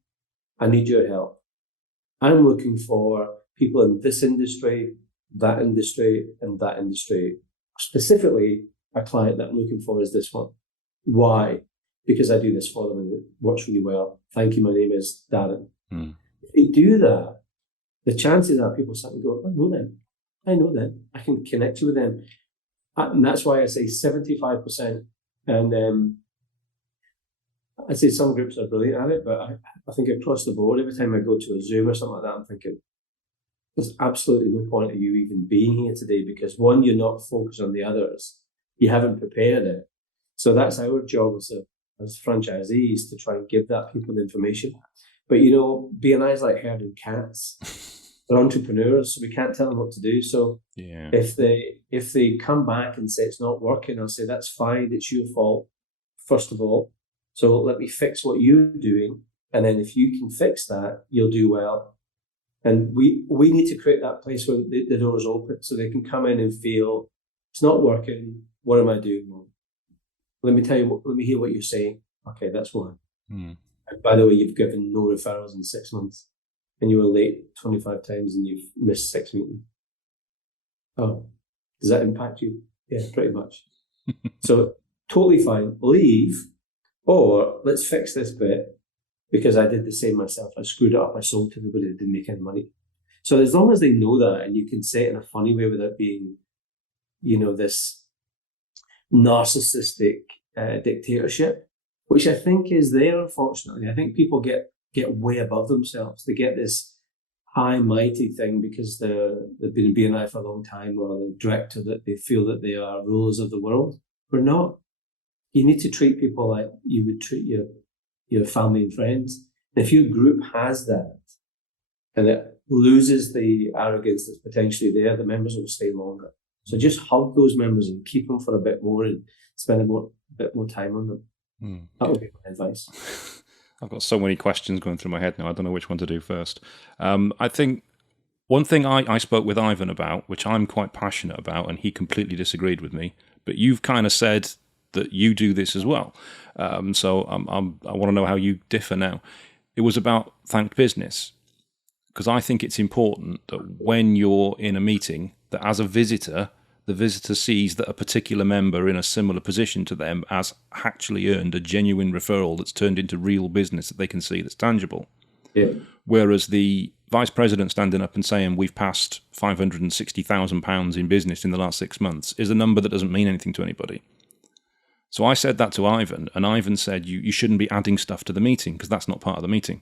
I need your help. I'm looking for people in this industry, that industry, and that industry. Specifically, a client that I'm looking for is this one. Why? Because I do this for them and it works really well. Thank you, my name is Darren. If you do that, the chances are people start to go, I know them. I can connect you with them. And that's why I say 75%. And I'd say some groups are brilliant at it, but I think across the board, every time I go to a Zoom or something like that, I'm thinking, there's absolutely no point of you even being here today, because one, you're not focused on the others. You haven't prepared it. So that's our job as franchisees, to try and give that people the information. But BNI is like herding cats. They're entrepreneurs, so we can't tell them what to do. So if they come back and say it's not working, I'll say that's fine, it's your fault, first of all. So let me fix what you're doing, and then if you can fix that, you'll do well. And we need to create that place where the door is open, so they can come in and feel it's not working. What am I doing wrong? Let me hear what you're saying. Okay, that's one. And by the way, you've given no referrals in 6 months, and you were late 25 times, and you've missed 6 meetings. Oh, does that impact you? Yeah, pretty much. So totally fine. Leave, or let's fix this bit, because I did the same myself. I screwed it up. I sold to everybody that didn't make any money. So as long as they know that, and you can say it in a funny way without being, this narcissistic dictatorship, which I think is there, unfortunately. I think people get way above themselves. They get this high mighty thing because they've been in BNI for a long time, or the director that they feel that they are rulers of the world. We're not. You need to treat people like you would treat your family and friends. And if your group has that and it loses the arrogance that's potentially there, the members will stay longer. So just hug those members and keep them for a bit more and spend a bit more time on them. That would be my advice. I've got so many questions going through my head now. I don't know which one to do first. I think one thing I spoke with Ivan about, which I'm quite passionate about, and he completely disagreed with me, but you've kind of said that you do this as well. So I want to know how you differ now. It was about thanked business, because I think it's important that when you're in a meeting, that as a visitor, the visitor sees that a particular member in a similar position to them has actually earned a genuine referral that's turned into real business that they can see that's tangible. Yeah. Whereas the vice president standing up and saying we've passed £560,000 in business in the last 6 months is a number that doesn't mean anything to anybody. So I said that to Ivan, and Ivan said you shouldn't be adding stuff to the meeting because that's not part of the meeting.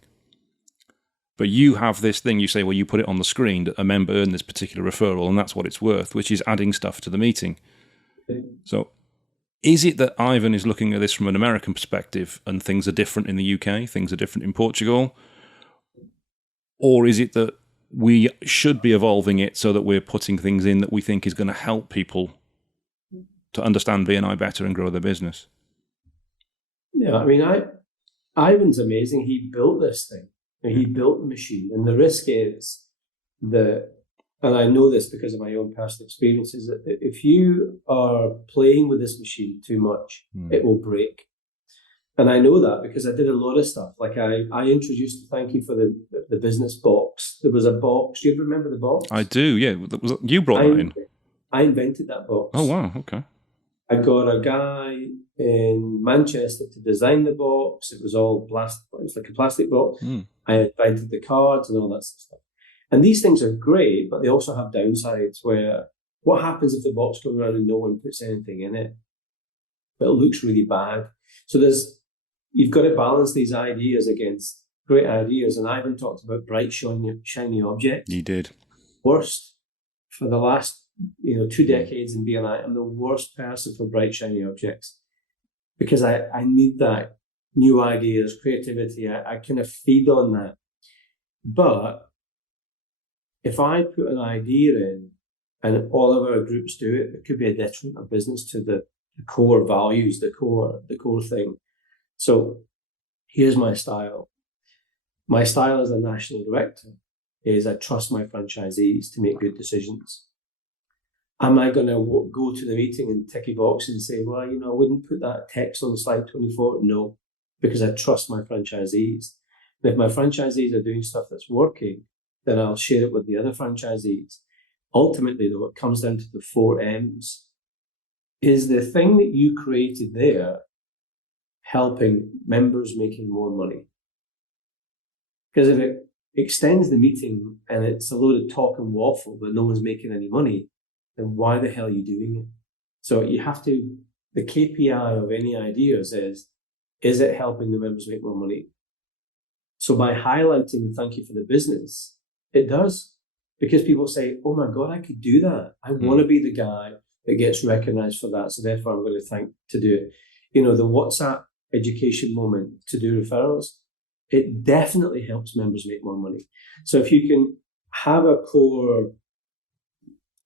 But you have this thing, you say, well, you put it on the screen that a member earned this particular referral and that's what it's worth, which is adding stuff to the meeting. So is it that Ivan is looking at this from an American perspective and things are different in the UK, things are different in Portugal? Or is it that we should be evolving it so that we're putting things in that we think is going to help people to understand BNI better and grow their business? Yeah, I mean, Ivan's amazing. He built this thing. He built the machine, and the risk is that, and I know this because of my own personal experiences, that if you are playing with this machine too much, it will break. And I know that because I did a lot of stuff. Like I introduced, thank you for the business box. There was a box. Do you ever remember the box? I do, yeah. You brought that in. I invented that box. Oh, wow, okay. I got a guy in Manchester to design the box. It was all plastic. It was like a plastic box. I invented the cards and all that stuff. And these things are great, but they also have downsides where what happens if the box goes around and no one puts anything in it? But it looks really bad. So you've got to balance these ideas against great ideas. And Ivan talked about bright, shiny objects. You did. Worst for the last 2 decades in BNI, I'm the worst person for bright, shiny objects because I need that new ideas, creativity. I kind of feed on that. But if I put an idea in and all of our groups do it, it could be a detriment of business to the core values, the core thing. So here's my style. My style as a national director is I trust my franchisees to make good decisions. Am I going to go to the meeting and tick a box and say, well, I wouldn't put that text on slide 24? No, because I trust my franchisees. And if my franchisees are doing stuff that's working, then I'll share it with the other franchisees. Ultimately, though, it comes down to the 4 M's. Is the thing that you created there helping members making more money? Because if it extends the meeting and it's a load of talk and waffle, but no one's making any money, then why the hell are you doing it? So you have to, the KPI of any ideas is it helping the members make more money? So by highlighting thank you for the business, it does. Because people say, oh my God, I could do that. I want to be the guy that gets recognized for that. So therefore I'm going to do it. The WhatsApp education moment to do referrals, it definitely helps members make more money. So if you can have a core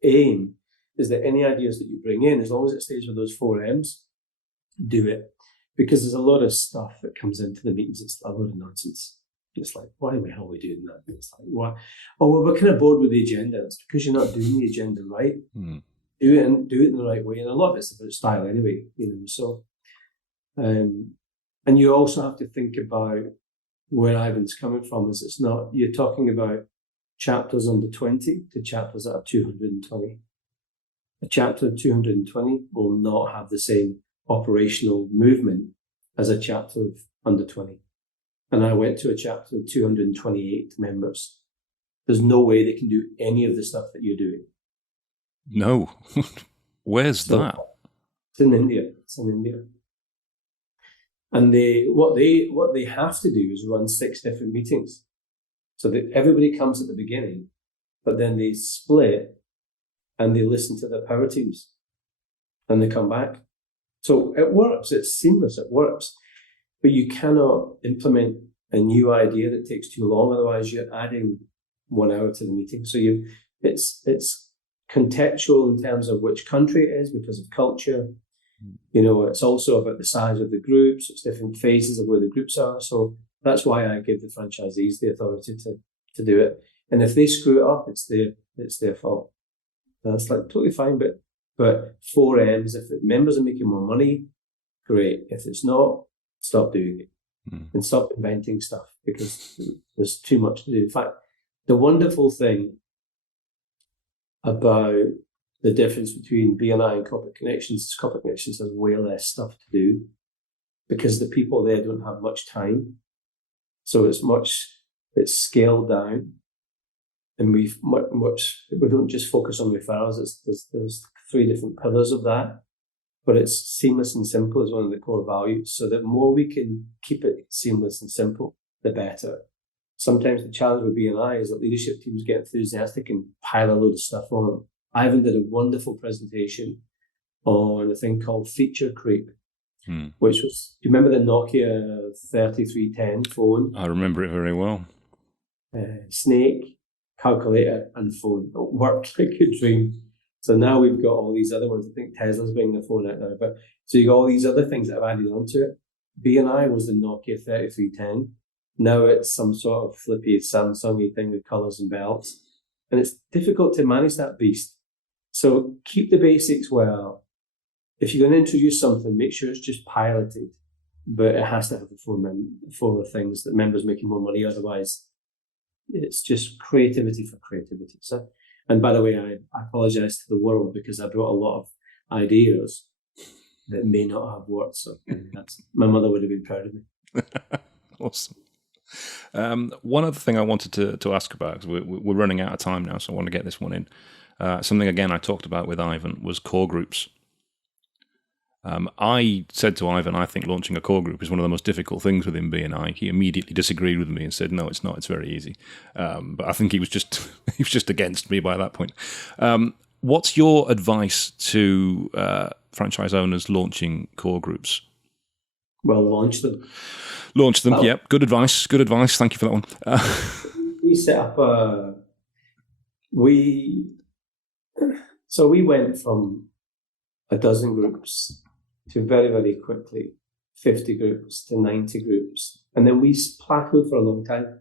aim is that any ideas that you bring in, as long as it stays with those 4 M's, do it. Because there's a lot of stuff that comes into the meetings. It's a lot of nonsense. It's like, why the hell are we doing that? It's like, what? Oh, well, we're kind of bored with the agenda. It's because you're not doing the agenda right. Do it in the right way. And a lot of it's about style anyway, so. And you also have to think about where Ivan's coming from. Is it's not, you're talking about chapters under 20 to chapters that are 220. A chapter of 220 will not have the same operational movement as a chapter of under 20. And I went to a chapter of 228 members. There's no way they can do any of the stuff that you're doing. No. Where's that? It's in India. And what they have to do is run 6 different meetings. So that everybody comes at the beginning, but then they split and they listen to their power teams and they come back. So it works. It's seamless. It works. But you cannot implement a new idea that takes too long. Otherwise, you're adding 1 hour to the meeting. So it's contextual in terms of which country it is because of culture. It's also about the size of the groups. It's different phases of where the groups are. So that's why I give the franchisees the authority to do it. And if they screw it up, it's their fault. That's like totally fine. But 4 M's, if the members are making more money, great. If it's not, stop doing it and stop inventing stuff because there's too much to do. In fact, the wonderful thing about the difference between BNI and Corporate Connections is Corporate Connections has way less stuff to do because the people there don't have much time. So it's scaled down, and we don't just focus on referrals. There's 3 different pillars of that, but it's seamless and simple is one of the core values. So the more we can keep it seamless and simple, the better. Sometimes the challenge with BNI is that leadership teams get enthusiastic and pile a load of stuff on. Ivan did a wonderful presentation on a thing called feature creep, which was, do you remember the Nokia 3310 phone? I remember it very well. Snake, calculator, and phone. It worked like a dream. So now we've got all these other ones. I think Tesla's bringing the phone out now. But so you got all these other things that have added onto it. BNI was the Nokia 3310. Now it's some sort of flippy Samsung-y thing with colours and belts. And it's difficult to manage that beast. So keep the basics well. If you're going to introduce something, make sure it's just piloted. but it has to have the four things that members making more money. Otherwise, it's just creativity for creativity. So, and by the way, I apologize to the world because I brought a lot of ideas that may not have worked. So my mother would have been proud of me. Awesome. One other thing I wanted to ask about, because we're running out of time now, so I want to get this one in. Something, again, I talked about with Ivan was core groups. I said to Ivan, I think launching a core group is one of the most difficult things within BNI. He immediately disagreed with me and said, no, it's not. It's very easy. But I think he was just against me by that point. What's your advice to franchise owners launching core groups? Well, launch them. Launch them, yep. Good advice. Thank you for that one. We set up we went from a dozen groups to very, very quickly 50 groups to 90 groups. And then we plateaued for a long time.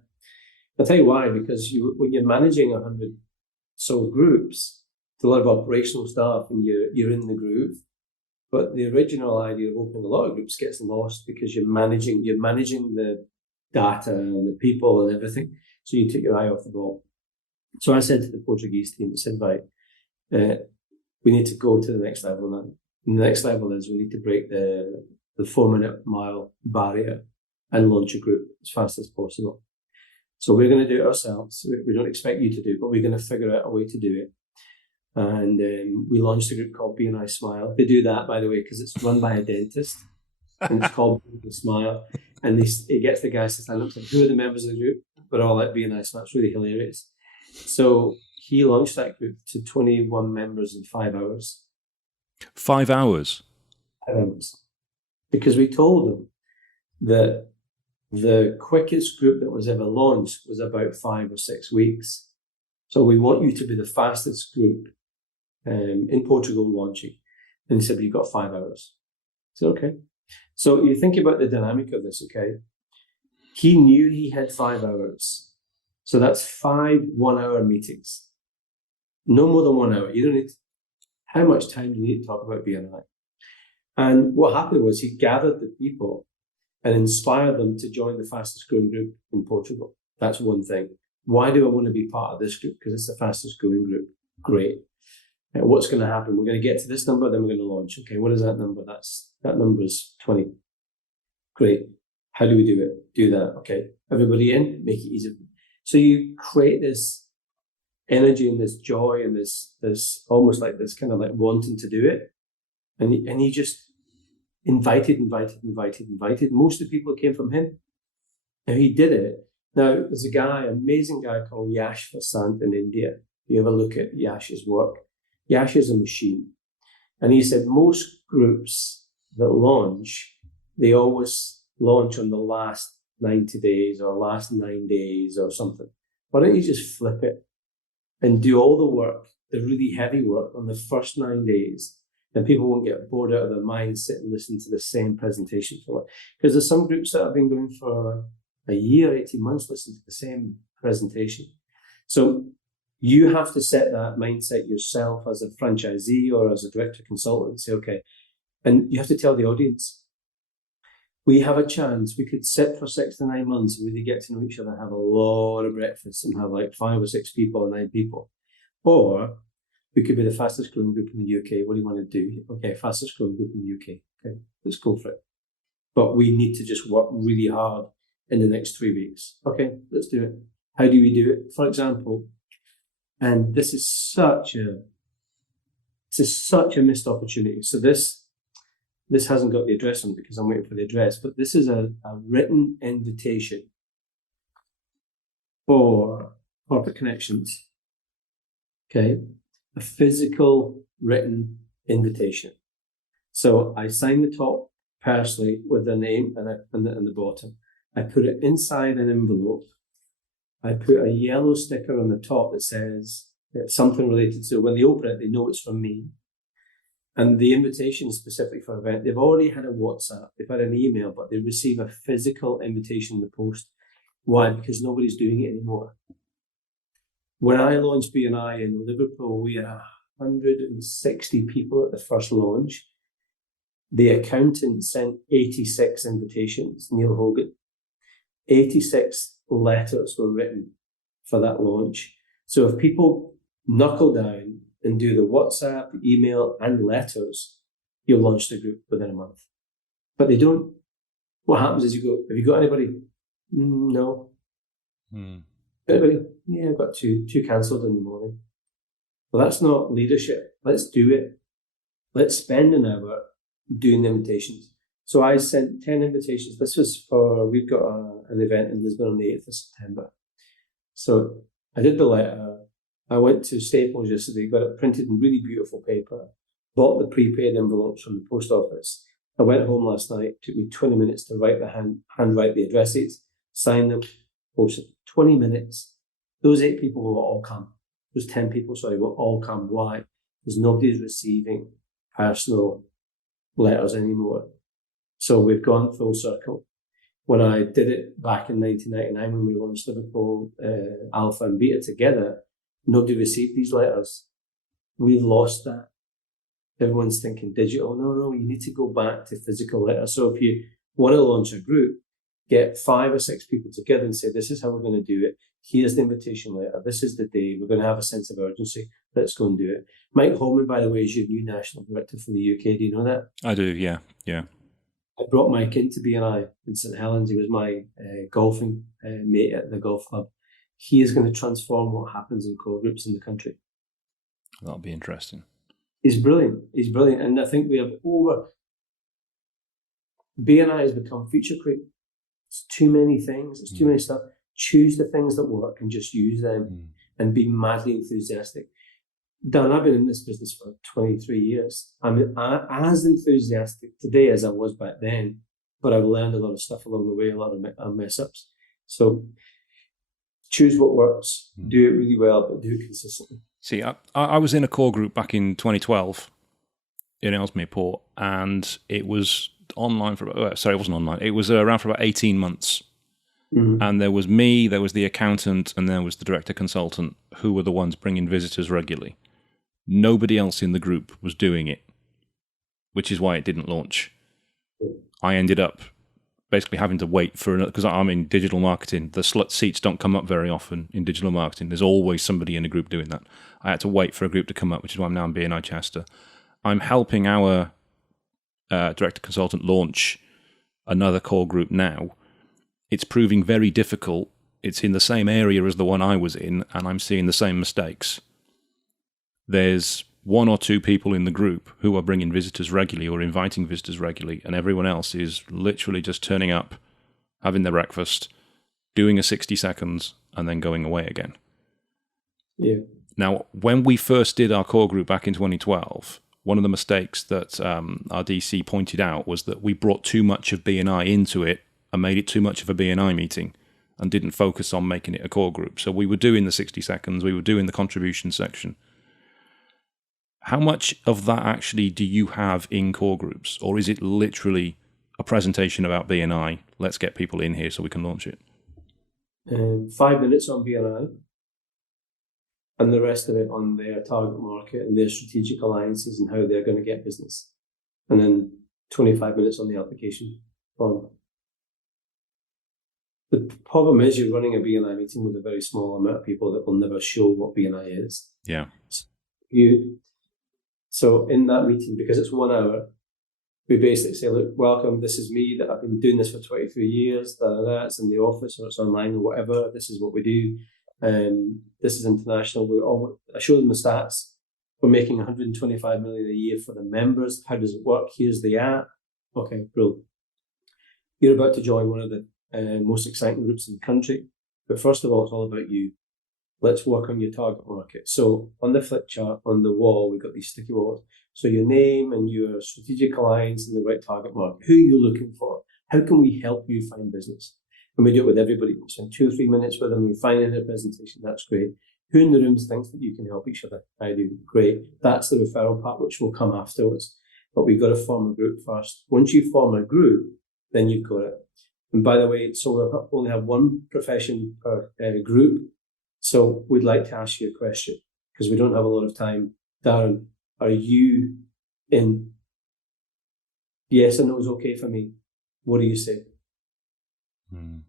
I'll tell you why, because when you're managing 100 so groups, it's a lot of operational stuff and you're in the groove. But the original idea of opening a lot of groups gets lost because you're managing the data and the people and everything. So you took your eye off the ball. So I said to the Portuguese team, I said, right, we need to go to the next level now. And the next level is we need to break the 4-minute mile barrier and launch a group as fast as possible. So we're going to do it ourselves. We don't expect you to do it, but we're going to figure out a way to do it. And we launched a group called BNI Smile. They do that, by the way, because it's run by a dentist. And it's called BNI Smile. And it gets the guys to stand up and say, who are the members of the group? We're all at BNI Smile. It's really hilarious. So he launched that group to 21 members in 5 hours. 5 hours? 5 hours. Because we told them that the quickest group that was ever launched was about 5 or 6 weeks. So we want you to be the fastest group in Portugal launching. And he said, you've got 5 hours. I said, okay. So you think about the dynamic of this, okay? He knew he had 5 hours. So that's 5 1-hour meetings. No more than 1 hour. You don't need how much time do you need to talk about BNI? And what happened was he gathered the people and inspired them to join the fastest growing group in Portugal. That's one thing. Why do I want to be part of this group? Because it's the fastest growing group. Great. What's going to happen? We're going to get to this number, then we're going to launch. Okay, what is that number? That number is 20. Great. How do we do it? Do that. Okay. Everybody in, make it easy. So you create this energy and this joy and this almost like this kind of like wanting to do it. And he just invited. Most of the people came from him. And he did it. Now, there's a amazing guy called Yash Vasant in India. If you ever look at Yash's work, Yash is a machine. And he said most groups that launch, they always launch on the last 90 days or last 9 days or something. Why don't you just flip it and do all the work, the really heavy work on the first 9 days? And people won't get bored out of their minds sitting and listening to the same presentation for it. Because there's some groups that have been going for a year, 18 months, listening to the same presentation. So you have to set that mindset yourself as a franchisee or as a director consultant and say, okay, and you have to tell the audience, we have a chance. We could sit for 6 to 9 months and really get to know each other, have a lot of breakfast and have like 5 or 6 people or 9 people. Or we could be the fastest growing group in the UK. What do you want to do? Okay, fastest growing group in the UK. Okay, let's go for it. But we need to just work really hard in the next 3 weeks. Okay, let's do it. How do we do it? For example, and this is such a missed opportunity. So this hasn't got the address on it because I'm waiting for the address, but this is a written invitation for corporate connections. Okay, a physical written invitation. So I sign the top personally with the name and the bottom. I put it inside an envelope. I put a yellow sticker on the top that says something related to, when they open it, they know it's from me. And the invitation is specific for an event. They've already had a WhatsApp, they've had an email, but they receive a physical invitation in the post. Why? Because nobody's doing it anymore. When I launched BNI in Liverpool, we had 160 people at the first launch. The accountant sent 86 invitations, Neil Hogan. 86 letters were written for that launch. So if people knuckle down and do the WhatsApp, the email, and letters, you'll launch the group within a month. But they don't. What happens is you go, have you got anybody? No. Anybody? Yeah, I've got two cancelled in the morning. Well, that's not leadership. Let's do it. Let's spend an hour doing the invitations. So I sent 10 invitations. This was we've got an event in Lisbon on the 8th of September. So I did the letter. I went to Staples yesterday, got it printed in really beautiful paper, bought the prepaid envelopes from the post office. I went home last night, it took me 20 minutes to write handwrite the addresses, sign them, post it. 20 minutes. Those 8 people will all come. Those 10 people, will all come. Why? Because nobody's receiving personal letters anymore. So we've gone full circle. When I did it back in 1999, when we launched Liverpool Alpha and Beta together, nobody received these letters. We've lost that. Everyone's thinking digital. No, you need to go back to physical letters. So if you want to launch a group, get 5 or 6 people together and say, this is how we're going to do it. Here's the invitation letter. This is the day. We're going to have a sense of urgency. Let's go and do it. Mike Holman, by the way, is your new national director for the UK. Do you know that? I do, yeah. I brought Mike into BNI in St Helens. He was my golfing mate at the golf club. He is going to transform what happens in core groups in the country. That'll be interesting. He's brilliant. And I think we have BNI has become feature creep. It's too many things. It's too many stuff. Choose the things that work and just use them and be madly enthusiastic. Dan, I've been in this business for 23 years. I'm as enthusiastic today as I was back then, but I've learned a lot of stuff along the way, a lot of mess ups. So choose what works, do it really well, but do it consistently. See, I was in a core group back in 2012 in Ellesmere Port, and it was online for, it wasn't online. It was around for about 18 months. And there was me, there was the accountant, and there was the director consultant, who were the ones bringing visitors regularly. Nobody else in the group was doing it, which is why it didn't launch. I ended up basically having to wait for another, because I'm in digital marketing. The seats don't come up very often in digital marketing. There's always somebody in a group doing that. I had to wait for a group to come up, which is why I'm now in BNI Chester. I'm helping our director consultant launch another core group now. It's proving very difficult. It's in the same area as the one I was in, and I'm seeing the same mistakes. There's 1 or 2 people in the group who are bringing visitors regularly or inviting visitors regularly, and everyone else is literally just turning up, having their breakfast, doing a 60 seconds, and then going away again. Yeah. Now, when we first did our core group back in 2012, one of the mistakes that our DC pointed out was that we brought too much of BNI into it and made it too much of a BNI meeting and didn't focus on making it a core group. So we were doing the 60 seconds, we were doing the contribution section. How much of that actually do you have in core groups? Or is it literally a presentation about BNI? Let's get people in here so we can launch it. 5 minutes on BNI and the rest of it on their target market and their strategic alliances and how they're going to get business. And then 25 minutes on the application form. The problem is you're running a BNI meeting with a very small amount of people that will never show what BNI is. Yeah. So in that meeting, because it's 1 hour, we basically say, look, welcome, this is me, that I've been doing this for 23 years, it's in the office or it's online or whatever, this is what we do, this is international, I show them the stats, we're making 125 million a year for the members, how does it work, here's the app, okay, brilliant. You're about to join one of the most exciting groups in the country, but first of all, it's all about you. Let's work on your target market. So on the flip chart on the wall, we've got these sticky walls. So your name and your strategic alliance and the right target market. Who are you looking for? How can we help you find business? And we do it with everybody. We spend 2 or 3 minutes with them. We find in their presentation. That's great. Who in the room thinks that you can help each other? I do. Great. That's the referral part, which will come afterwards. But we've got to form a group first. Once you form a group, then you've got it. And by the way, so we'll only have one profession per group. So we'd like to ask you a question because we don't have a lot of time. Darren, are you in Yes or no is okay for me. What do you say? Mm.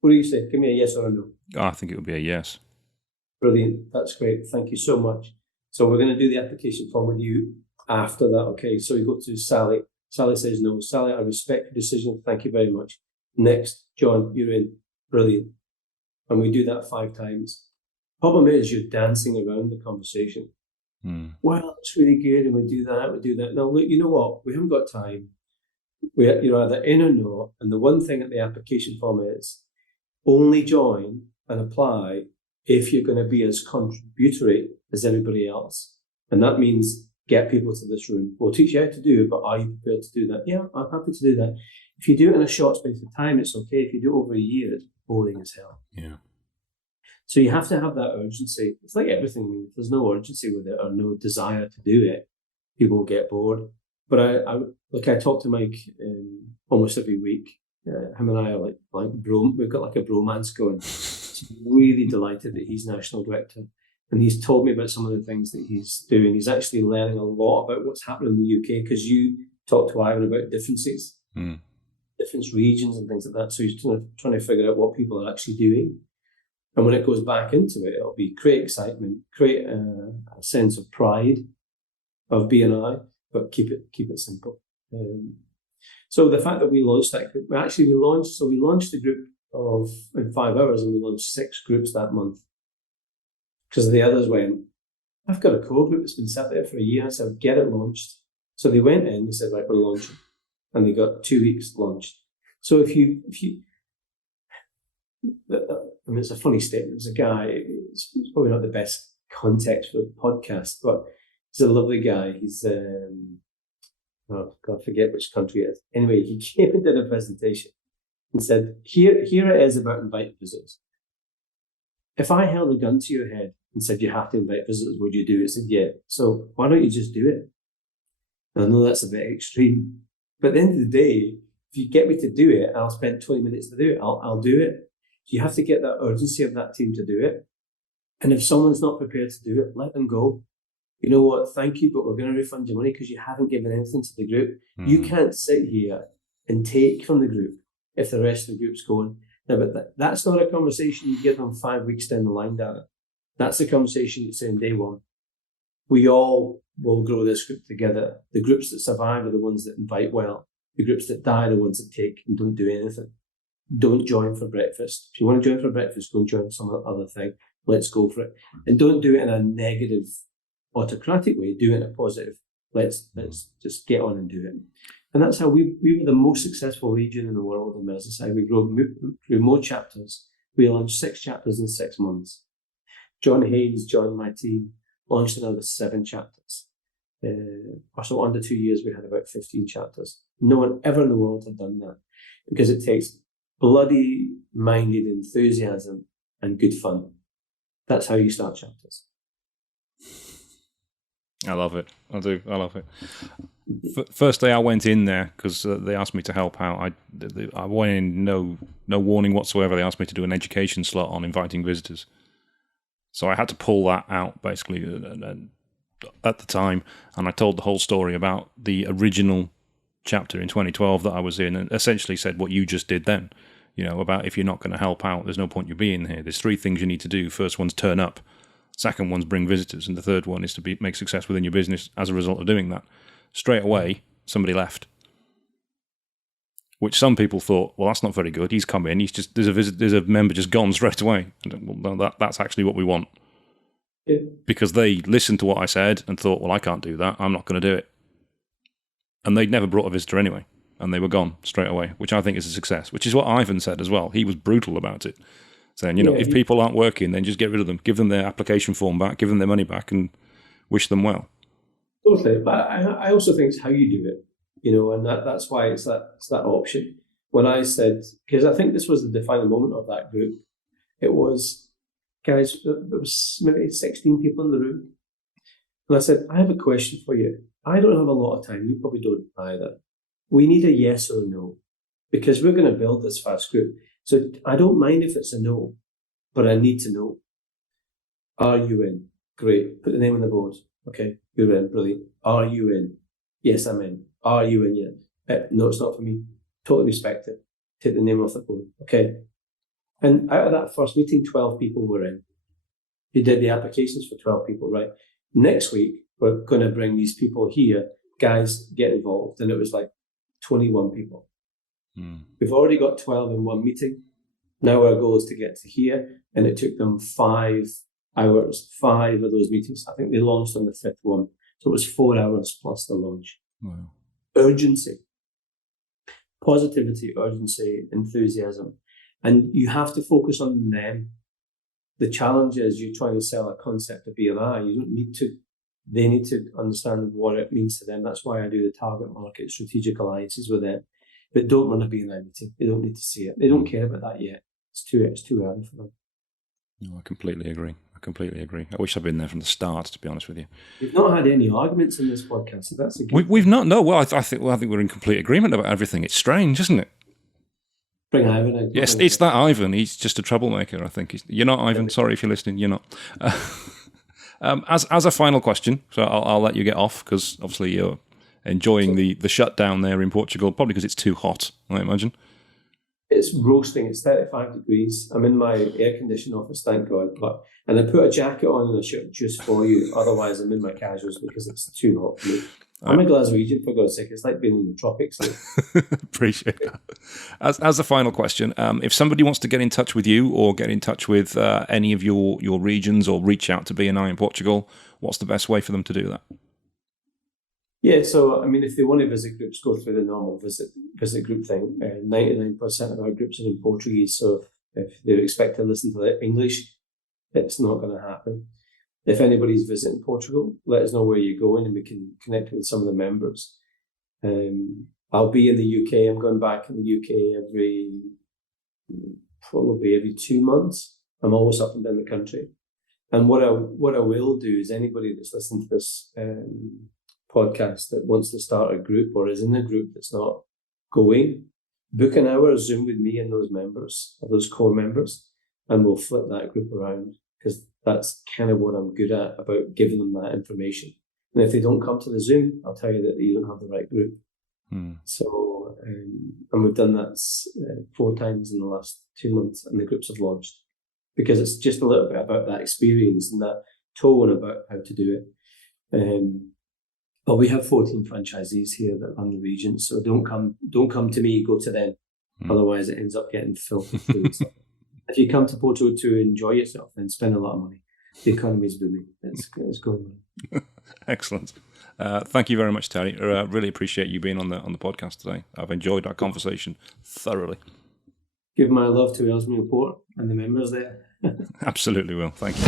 What do you say? Give me a yes or a no. I think it would be a yes. Brilliant. That's great. Thank you so much. So we're going to do the application form with you after that. Okay. So you go to Sally. Sally says no. Sally, I respect your decision. Thank you very much. Next, John, you're in. Brilliant. And we do that 5 times. Problem is, you're dancing around the conversation. Well, it's really good, and we do that. Now, look, you know what? We haven't got time. You're either in or not. And the one thing at the application form is only join and apply if you're going to be as contributory as everybody else. And that means get people to this room. We'll teach you how to do it, but are you prepared to do that? Yeah, I'm happy to do that. If you do it in a short space of time, it's okay. If you do it over a year, it's boring as hell. Yeah. So you have to have that urgency. It's like everything. I mean, if there's no urgency with it or no desire to do it, people will get bored. But I talk to Mike almost every week. Him and I are we've got like a bromance going. So I'm really delighted that he's national director, and he's told me about some of the things that he's doing. He's actually learning a lot about what's happening in the UK, because you talked to Ivan about differences, different regions and things like that. So he's trying to figure out what people are actually doing. And when it goes back into it, it'll be create excitement, create a sense of pride of BNI, but keep it simple. So the fact that we launched that group, we launched the group in 5 hours, and we launched 6 groups that month. Because the others went, I've got a core group that's been sat there for a year. I said, get it launched. So they went in, they said, right, we're launching. And they got 2 weeks launched. So if you I mean, it's a funny statement. There's a guy, it's probably not the best context for a podcast, but he's a lovely guy. He's, oh God, I forget which country it is. Anyway, he came and did a presentation and said, here it is about inviting visitors. If I held a gun to your head and said, you have to invite visitors, would you do it? I said, yeah. So why don't you just do it? And I know that's a bit extreme, but at the end of the day, if you get me to do it, I'll spend 20 minutes to do it. I'll do it. You have to get that urgency of that team to do it. And if someone's not prepared to do it, let them go. You know what? Thank you, but we're going to refund your money because you haven't given anything to the group. You can't sit here and take from the group if the rest of the group's going. No, but that's not a conversation you give them 5 weeks down the line, Darren. That's a conversation you say on day one. We all will grow this group together. The groups that survive are the ones that invite well. The groups that die are the ones that take and don't do anything. Don't join for breakfast. If you want to join for breakfast, go and join some other thing. Let's go for it. And don't do it in a negative, autocratic way. Do it in a positive. Let's just get on and do it. And that's how we were the most successful region in the world in Merseyside. We grew more chapters. We launched 6 chapters in 6 months. John Haynes joined my team, launched another 7 chapters. So under 2 years, we had about 15 chapters. No one ever in the world had done that, because it takes bloody minded enthusiasm and good fun. That's how you start chapters. I love it. I do. I love it. First day I went in there because they asked me to help out. I went in no warning whatsoever. They asked me to do an education slot on inviting visitors. So I had to pull that out basically at the time, and I told the whole story about the original chapter in 2012 that I was in, and essentially said what you just did then. You know, about if you're not going to help out, there's no point you being here. There's 3 things you need to do. First one's turn up. Second one's bring visitors. And the third one is to make success within your business as a result of doing that. Straight away, somebody left. Which some people thought, well, that's not very good. He's come in. There's a member just gone straight away. And, well, that's actually what we want. Yeah. Because they listened to what I said and thought, well, I can't do that. I'm not going to do it. And they'd never brought a visitor anyway. And they were gone straight away, which I think is a success, which is what Ivan said as well. He was brutal about it, saying, if people aren't working, then just get rid of them. Give them their application form back, give them their money back, and wish them well. Totally. But I also think it's how you do it, and that's why it's that option. When I said, because I think this was the defining moment of that group, it was, guys, there was maybe 16 people in the room. And I said, I have a question for you. I don't have a lot of time. You probably don't either. We need a yes or a no, because we're going to build this fast group. So I don't mind if it's a no, but I need to know. Are you in? Great. Put the name on the board. Okay, you're in. Brilliant. Are you in? Yes, I'm in. Are you in yet? No, it's not for me. Totally respect it. Take the name off the board. Okay. And out of that first meeting, 12 people were in. He did the applications for 12 people, right? Next week, we're going to bring these people here. Guys, get involved. And it was like 21 people. We've already got 12 in one meeting. Now our goal is to get to here. And it took them 5 hours, 5 of those meetings. I think they launched on the 5th one. So it was 4 hours plus the launch. Wow. Urgency, positivity, urgency, enthusiasm. And you have to focus on them. The challenge is you're trying to sell a concept of BNI. You don't need to. They need to understand what it means to them. That's why I do the target market strategic alliances with them. But don't run a BNI meeting. They don't need to see it. They don't care about that yet. It's too early for them. No, I completely agree. I wish I'd been there from the start, to be honest with you. We've not had any arguments in this podcast, so that's a good We've not. No, well, I think we're in complete agreement about everything. It's strange, isn't it? Bring Ivan in. Yes, it's that Ivan. He's just a troublemaker, I think. You're not Ivan. Sorry if you're listening. You're not. As a final question, so I'll let you get off because obviously you're enjoying the shutdown there in Portugal, probably because it's too hot, I imagine. It's roasting. It's 35 degrees. I'm in my air-conditioned office, thank God. And I put a jacket on and a shirt just for you. Otherwise, I'm in my casuals because it's too hot for me. I'm a Glaswegian, for God's sake. It's like being in the tropics. Appreciate that. As a final question, if somebody wants to get in touch with you or get in touch with any of your regions or reach out to BNI in Portugal, what's the best way for them to do that? Yeah, so, I mean, if they want to visit groups, go through the normal visit group thing. 99% of our groups are in Portuguese, so if they expect to listen to the English, it's not going to happen. If anybody's visiting Portugal, let us know where you're going and we can connect with some of the members. I'll be in the UK. I'm going back in the UK probably every 2 months. I'm always up and down the country. And what I will do is anybody that's listening to this podcast that wants to start a group or is in a group that's not going, book an hour Zoom with me and those members, or those core members, and we'll flip that group around because that's kind of what I'm good at, about giving them that information. And if they don't come to the Zoom, I'll tell you that you don't have the right group. So, and we've done that 4 times in the last 2 months, and the groups have launched because it's just a little bit about that experience and that tone about how to do it. But we have 14 franchisees here that run the region, so don't come to me, go to them. Otherwise, it ends up getting filled with food. So if you come to Portugal to enjoy yourself, then spend a lot of money. The economy is booming. It's going on. Excellent. Thank you very much, Terry. Really appreciate you being on the podcast today. I've enjoyed our conversation thoroughly. Give my love to Ellesmere Port and the members there. Absolutely will. Thank you.